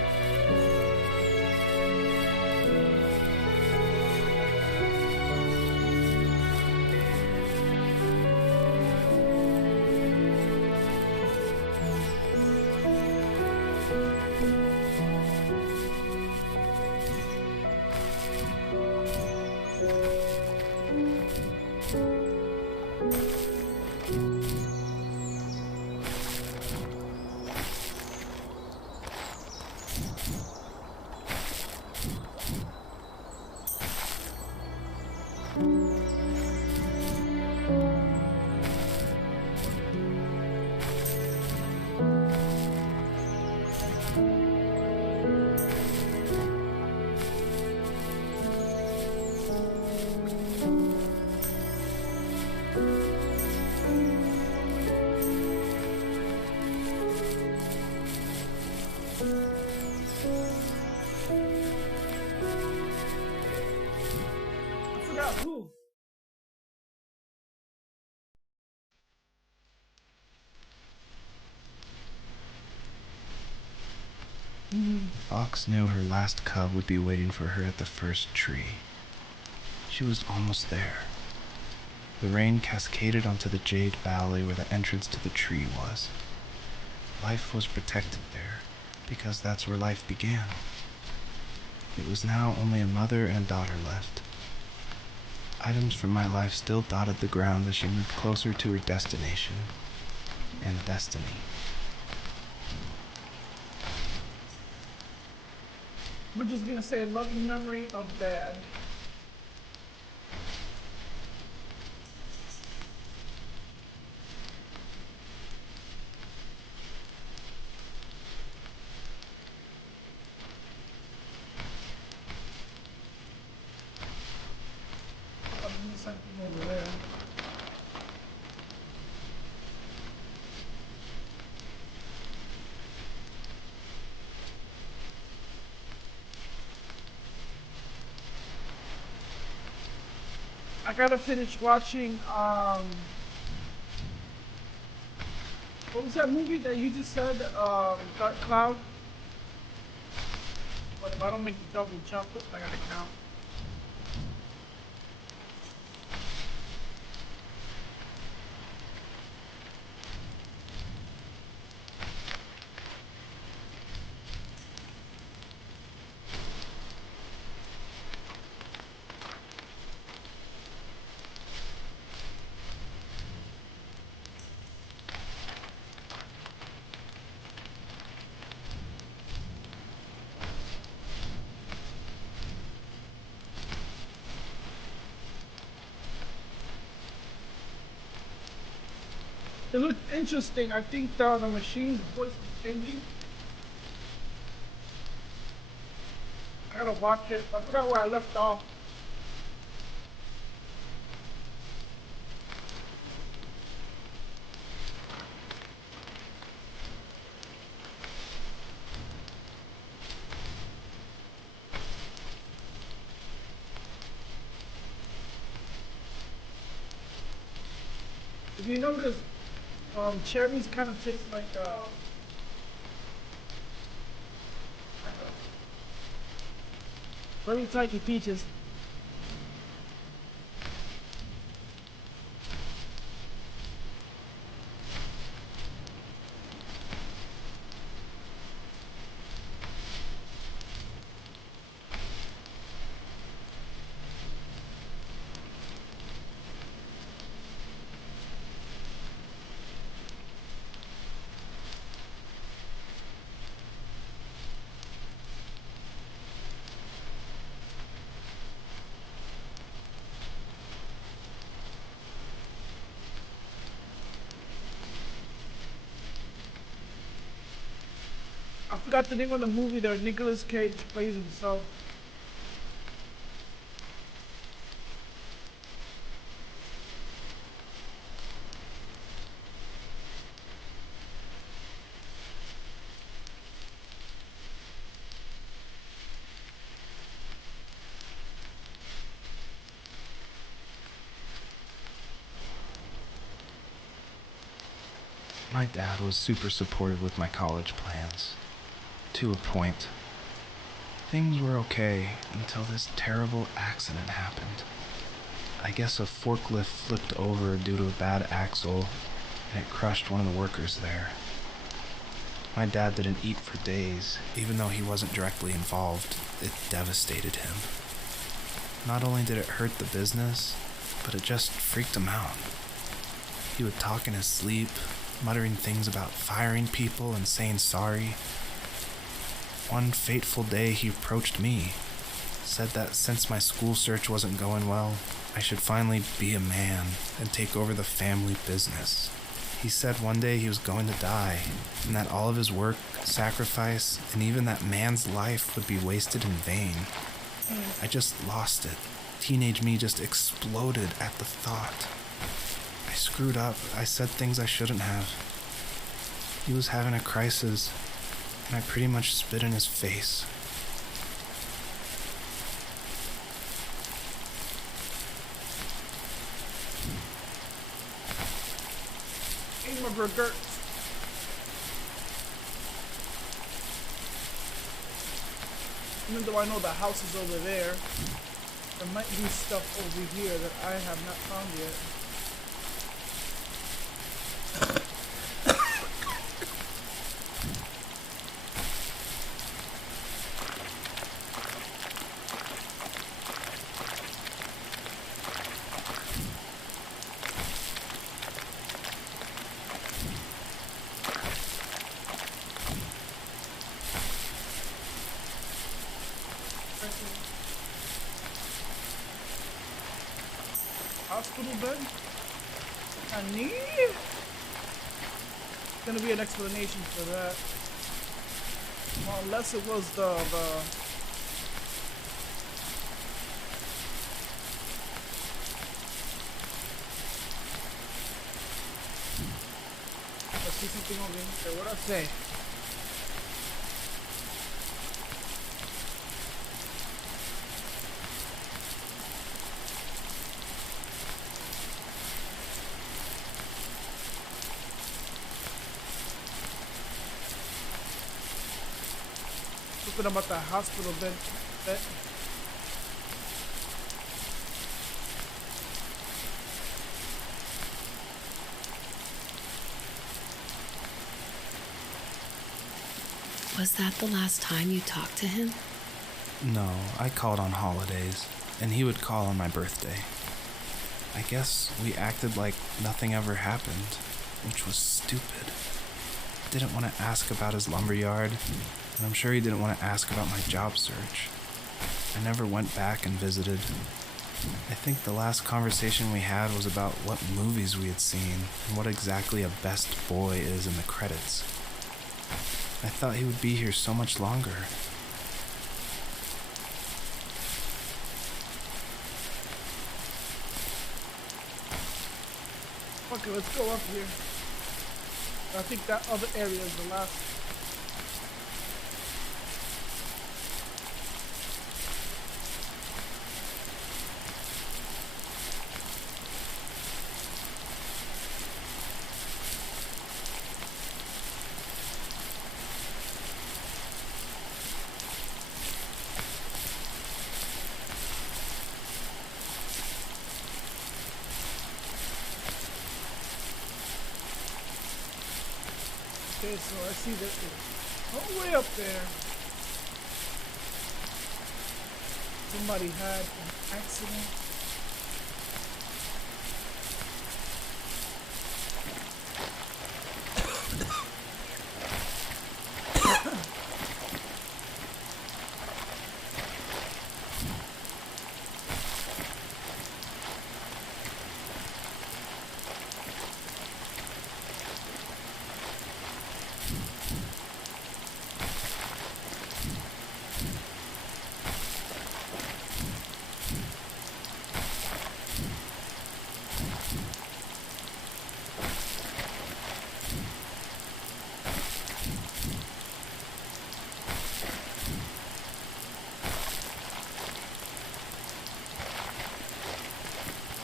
I forgot who. Fox knew her last cub would be waiting for her at the first tree. She was almost there. The rain cascaded onto the Jade Valley where the entrance to the tree was. Life was protected there, because that's where life began. It was now only a mother and daughter left. Items from my life still dotted the ground as she moved closer to her destination and destiny. We're just gonna say loving memory of Dad. Something over there. I gotta finish watching What was that movie that you just said? Dark Cloud? But if I don't make the double chocolate, I gotta count. It looked interesting. I think the machine's voice is changing. I gotta watch it. I forgot where I left off. If you notice, cherries kind of taste like very tiny peaches. I forgot the name of the movie there. Nicolas Cage plays himself. My dad was super supportive with my college plans. To a point. Things were okay until this terrible accident happened. I guess a forklift flipped over due to a bad axle, and it crushed one of the workers there. My dad didn't eat for days. Even though he wasn't directly involved, it devastated him. Not only did it hurt the business, but it just freaked him out. He would talk in his sleep, muttering things about firing people and saying sorry. One fateful day he approached me, said that since my school search wasn't going well, I should finally be a man and take over the family business. He said one day he was going to die, and that all of his work, sacrifice, and even that man's life would be wasted in vain. I just lost it. Teenage me just exploded at the thought. I screwed up. I said things I shouldn't have. He was having a crisis, and I pretty much spit in his face. Game of regrets. Even though I know the house is over there, there might be stuff over here that I have not found yet. Hospital bed? I need? Gonna be an explanation for that. Well, unless it was the I see something over here. What'd I say? but I'm at the hospital bed. Was that the last time you talked to him? No, I called on holidays, and he would call on my birthday. I guess we acted like nothing ever happened, which was stupid. I didn't want to ask about his lumberyard, and I'm sure he didn't want to ask about my job search. I never went back and visited. I think the last conversation we had was about what movies we had seen and what exactly a best boy is in the credits. I thought he would be here so much longer. Okay, let's go up here. I think that other area is the last. Okay, so I see that all the way up there, somebody had an accident.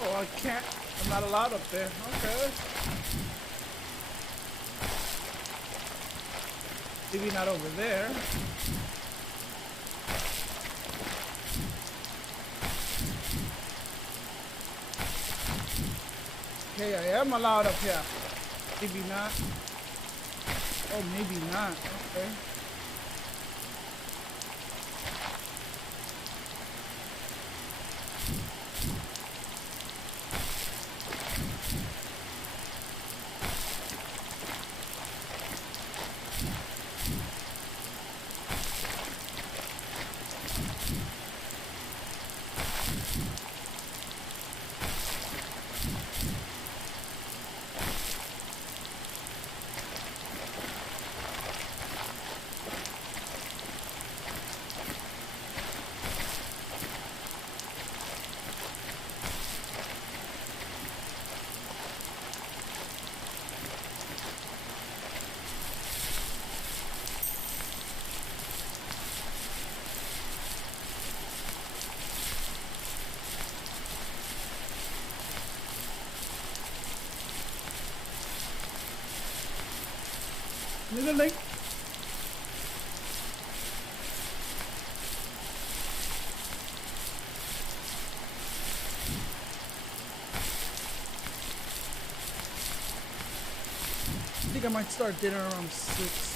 Oh, I can't. I'm not allowed up there. Okay. Maybe not over there. Okay, I am allowed up here. Maybe not. Oh, maybe not. Okay. Little link. I think I might start dinner around 6.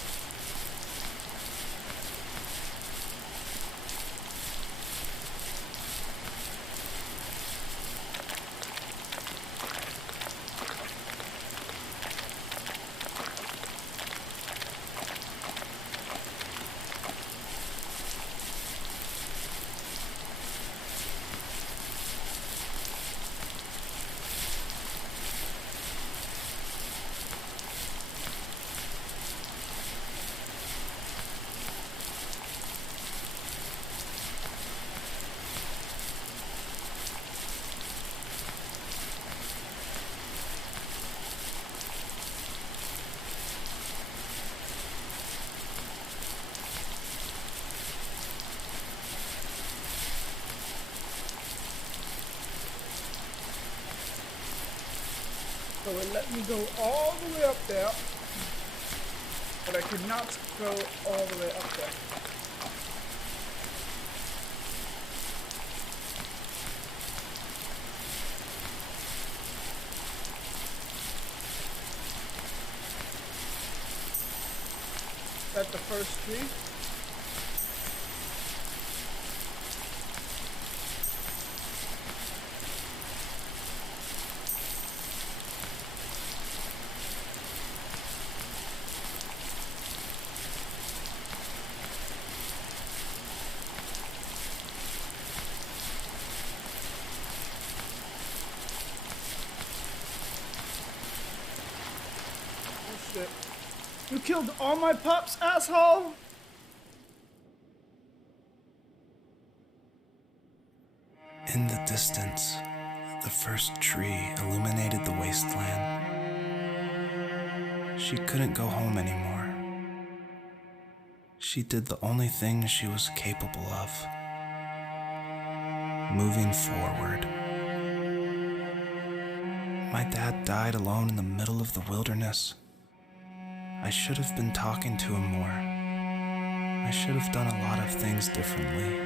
So it let me go all the way up there, but I could not go all the way up there. At the first tree. Oh shit. You killed all my pups, asshole! In the distance, the first tree illuminated the wasteland. She couldn't go home anymore. She did the only thing she was capable of: moving forward. My dad died alone in the middle of the wilderness. I should have been talking to him more. I should have done a lot of things differently.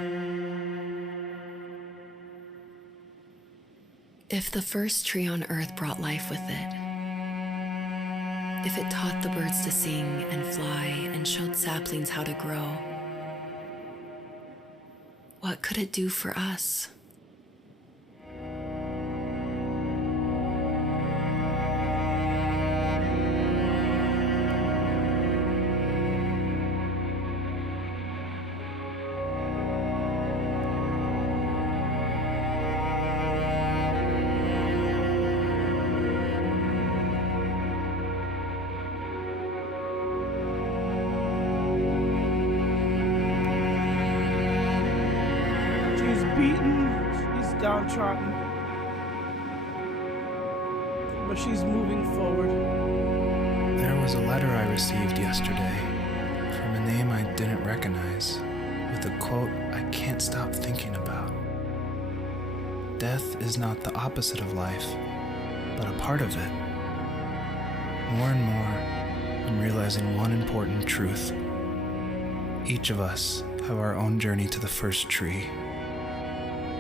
If the first tree on Earth brought life with it, if it taught the birds to sing and fly and showed saplings how to grow, what could it do for us? Beaten, she's downtrodden, but she's moving forward. There was a letter I received yesterday from a name I didn't recognize, with a quote I can't stop thinking about. Death is not the opposite of life, but a part of it. More and more, I'm realizing one important truth. Each of us have our own journey to the first tree.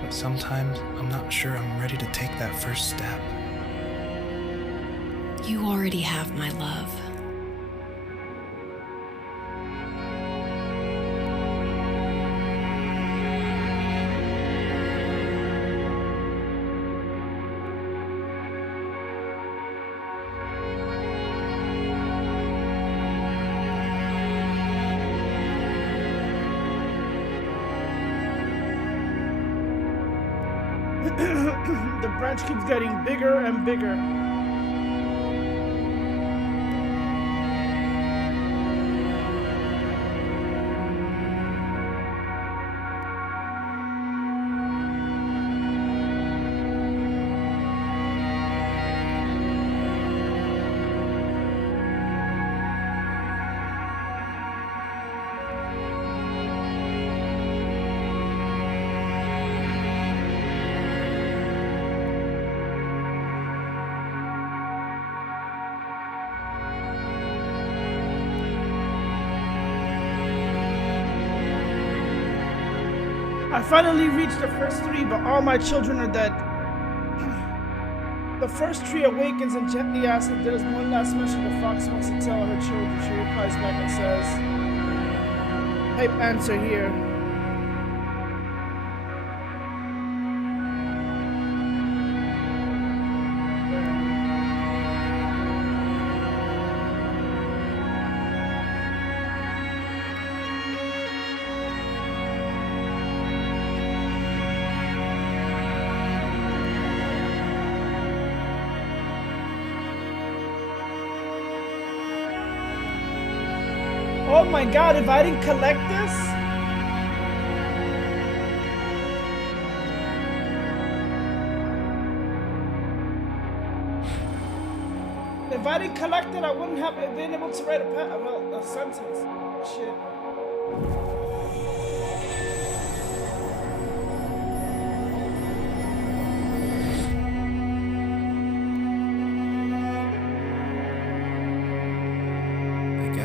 But sometimes I'm not sure I'm ready to take that first step. You already have my love. The branch keeps getting bigger and bigger. I finally reached the first tree, but all my children are dead. The first tree awakens and gently asks if there's one last message the fox wants to tell her children. She replies back and says, type answer here. Oh my god, if I didn't collect this? If I didn't collect it, I wouldn't have been able to write a sentence. Shit.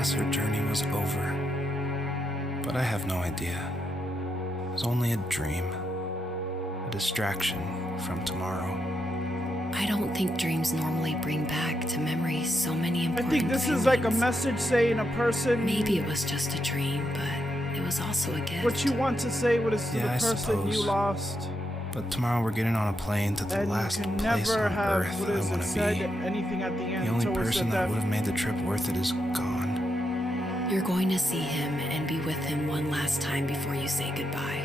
Her journey was over, but I have no idea. It was only a dream, a distraction from tomorrow. I don't think dreams normally bring back to memory so many I important think this is like a feelings. message saying a person Maybe it was just a dream, but it was also a gift. what you want to say what is to Yeah, I the person you suppose. lost. But tomorrow we're getting on a plane to the And last you can place never on have Earth what I is want it to said be. anything at the end The only towards person the that death. would have made the trip worth it is gone. You're going to see him and be with him one last time before you say goodbye.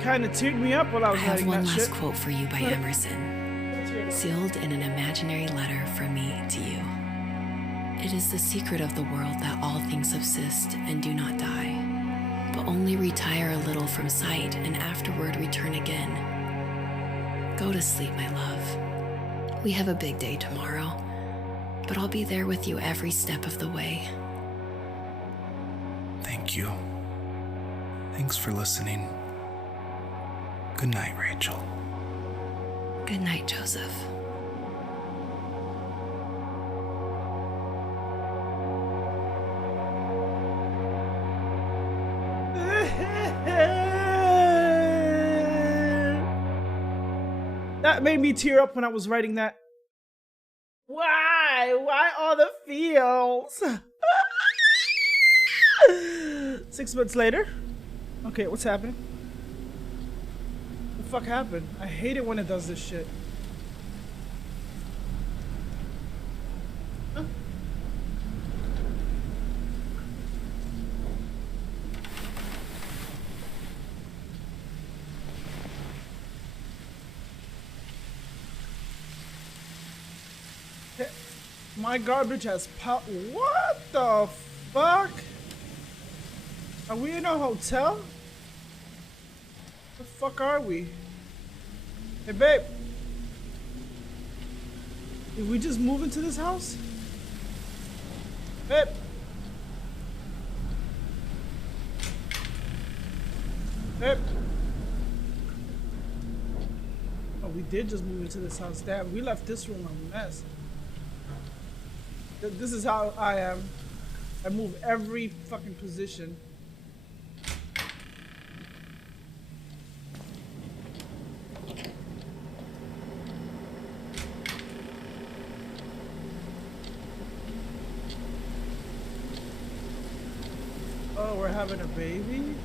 Kind of teared me up while I I was have writing one that last shit. quote for you by Emerson, sealed in an imaginary letter from me to you. It is the secret of the world that all things subsist and do not die, but only retire a little from sight and afterward return again. Go to sleep, my love. We have a big day tomorrow, but I'll be there with you every step of the way. Thank you. Thanks for listening. Good night, Rachel. Good night, Joseph. That made me tear up when I was writing that. Why? Why all the feels? 6 months later. Okay, what's happening? What the fuck happened? I hate it when it does this shit. Huh? My garbage has What the fuck? Are we in a hotel? The fuck are we? Hey, babe. Did we just move into this house? Babe. Babe. Oh, we did just move into this house. Damn, we left this room a mess. This is how I am. I move every fucking position. Oh, we're having a baby?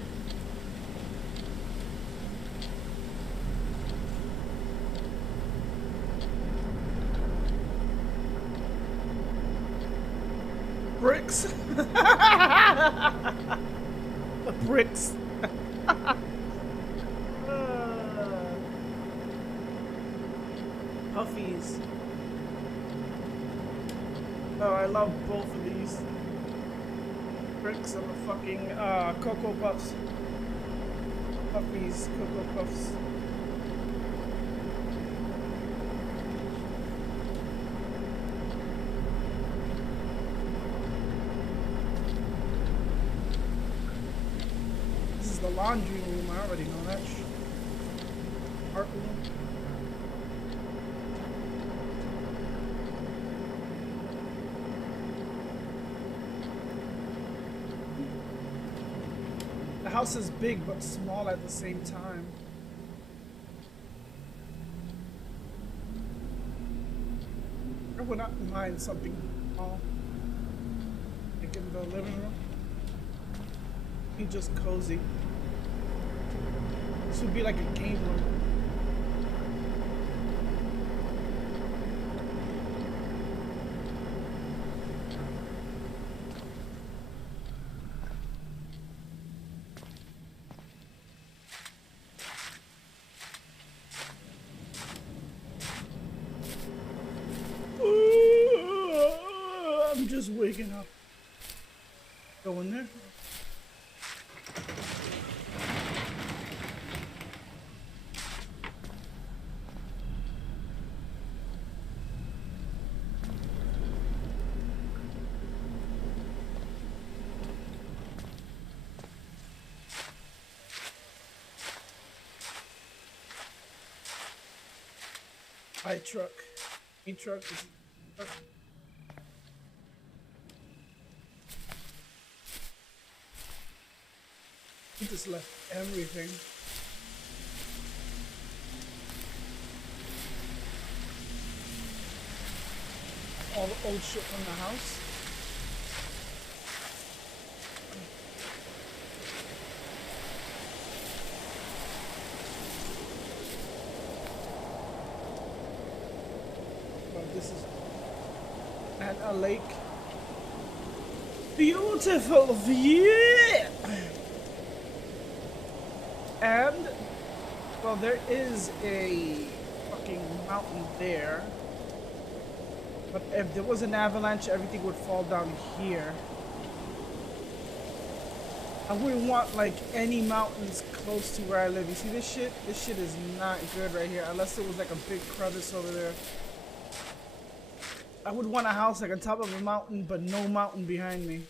Bricks. Bricks. Puffies. Oh, I love both of these. Bricks and the fucking Cocoa Puffs. Puffies, Cocoa Puffs. The laundry room, I already know that shit. Art room. The house is big but small at the same time. I would not mind something small. Like in the living room. Be just cozy. This would be like a game room. I'm just waking up. Go in there. My truck. My truck is. He just left everything. all the old shit from the house. But this is at a lake. Beautiful view. And well, there is a fucking mountain there. But if there was an avalanche, everything would fall down here. I wouldn't want like any mountains close to where I live. You see this shit? This shit is not good right here. Unless there was like a big crevice over there. I would want a house like on top of a mountain, but no mountain behind me.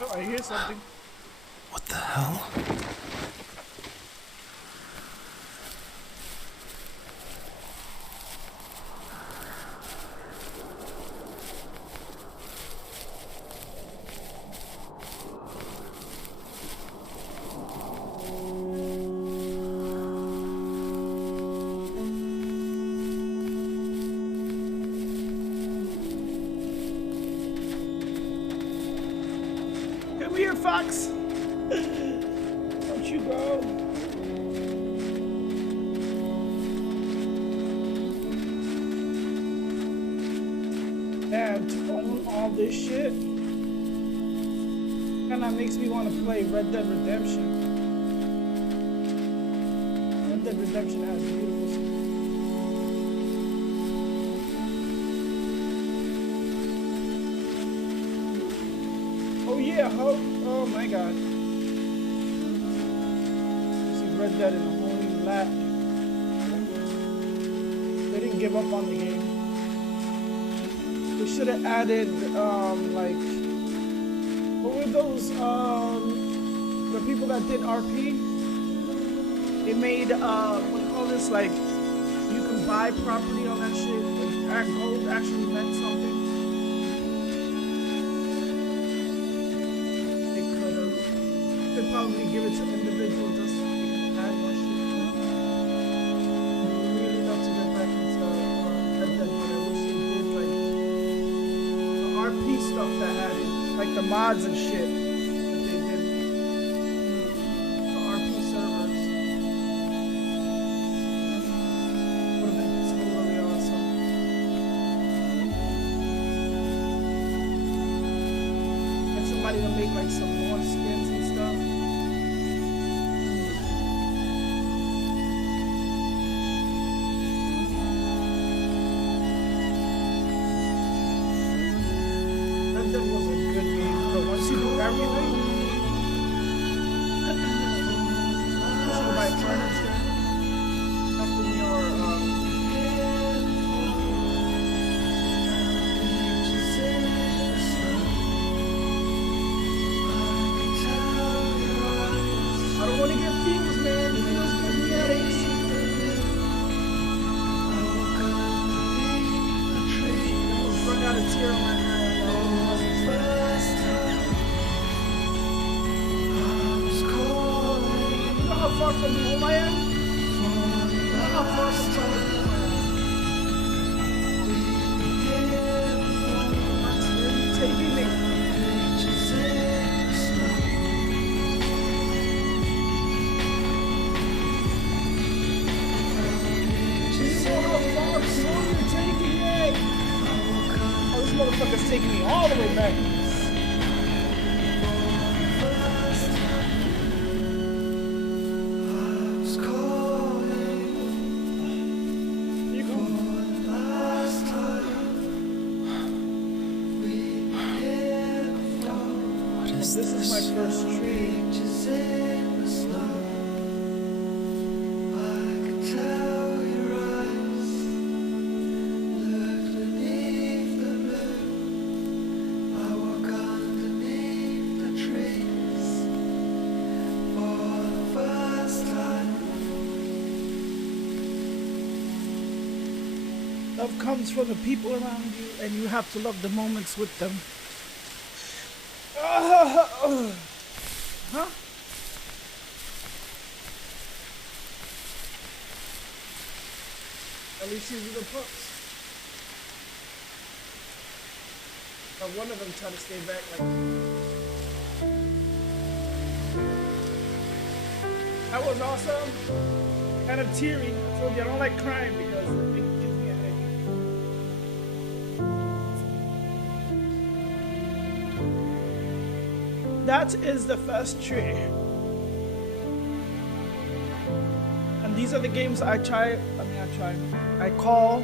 Oh, I hear something. What the hell? Come here, Fox. Don't you go. And to own all this shit kinda makes me want to play Red Dead Redemption. Red Dead Redemption has beautiful stuff. Oh yeah, oh my god. See Red Dead in a whole new lap. They didn't give up on the game. They should have added, like, what were those, the people that did RP? They made, what do you call this, like, you can buy property on that shit. Like, gold actually meant something. Probably give it to individuals just so they can add more shit. I really love to get back into Red Dead, but I wish they did like the RP stuff that added, like the mods and shit that they did. The RP servers would have been so really awesome. Get somebody to make like some more skins and stuff. That was a good game, but once you do everything, you should buy furniture, stuff in your, I don't want to get feels, man. Feels give me headaches. I got a tear on my eye. How far from home I am? How far from home That's really taking me. is taking me all the way back. This is my first tree. Love comes from the people around you, and you have to love the moments with them. Huh? At least these are the pups. But one of them tried to stay back like... That was awesome. Kind of teary. I told you I don't like crying because it gives me a headache. That is the first tree. And these are the games I call.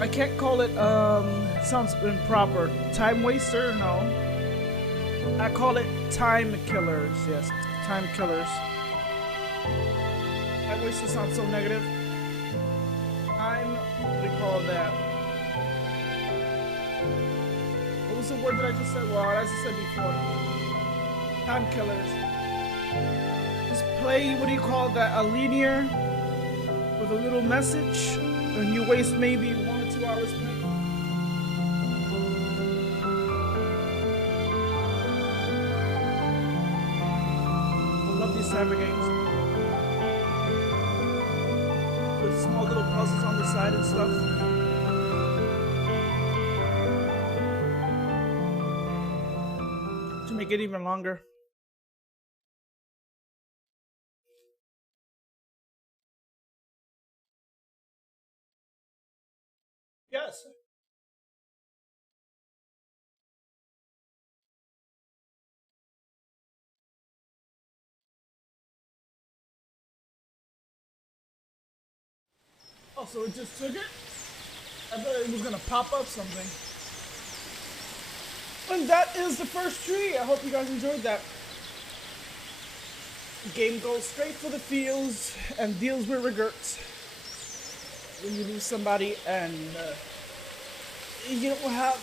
I can't call it, sounds improper. Time waster? No. I call it time killers. Yes, time killers. Time waster sounds so negative. What do you call that? What was the word that I just said? Well, as I said before, time killers. Just play, what do you call that? A linear with a little message, and you waste maybe 1 or 2 hours playing. Love these type of games with small little puzzles on the side and stuff. To make it even longer. Yes. Oh, so it just took it? I thought it was gonna pop up something. And that is the first tree. I hope you guys enjoyed that. The game goes straight for the feels and deals with regrets. When you lose somebody and you don't have,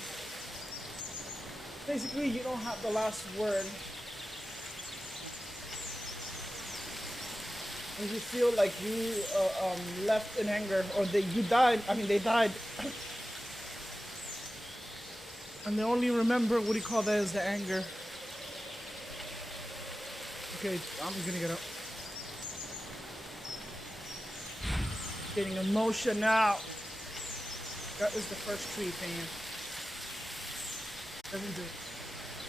basically you don't have the last word. And you feel like you left in anger, or they died. And they only remember, what do you call that, as the anger. Okay, I'm gonna get up. Getting emotion now. That is the first tree thing. Doesn't do it.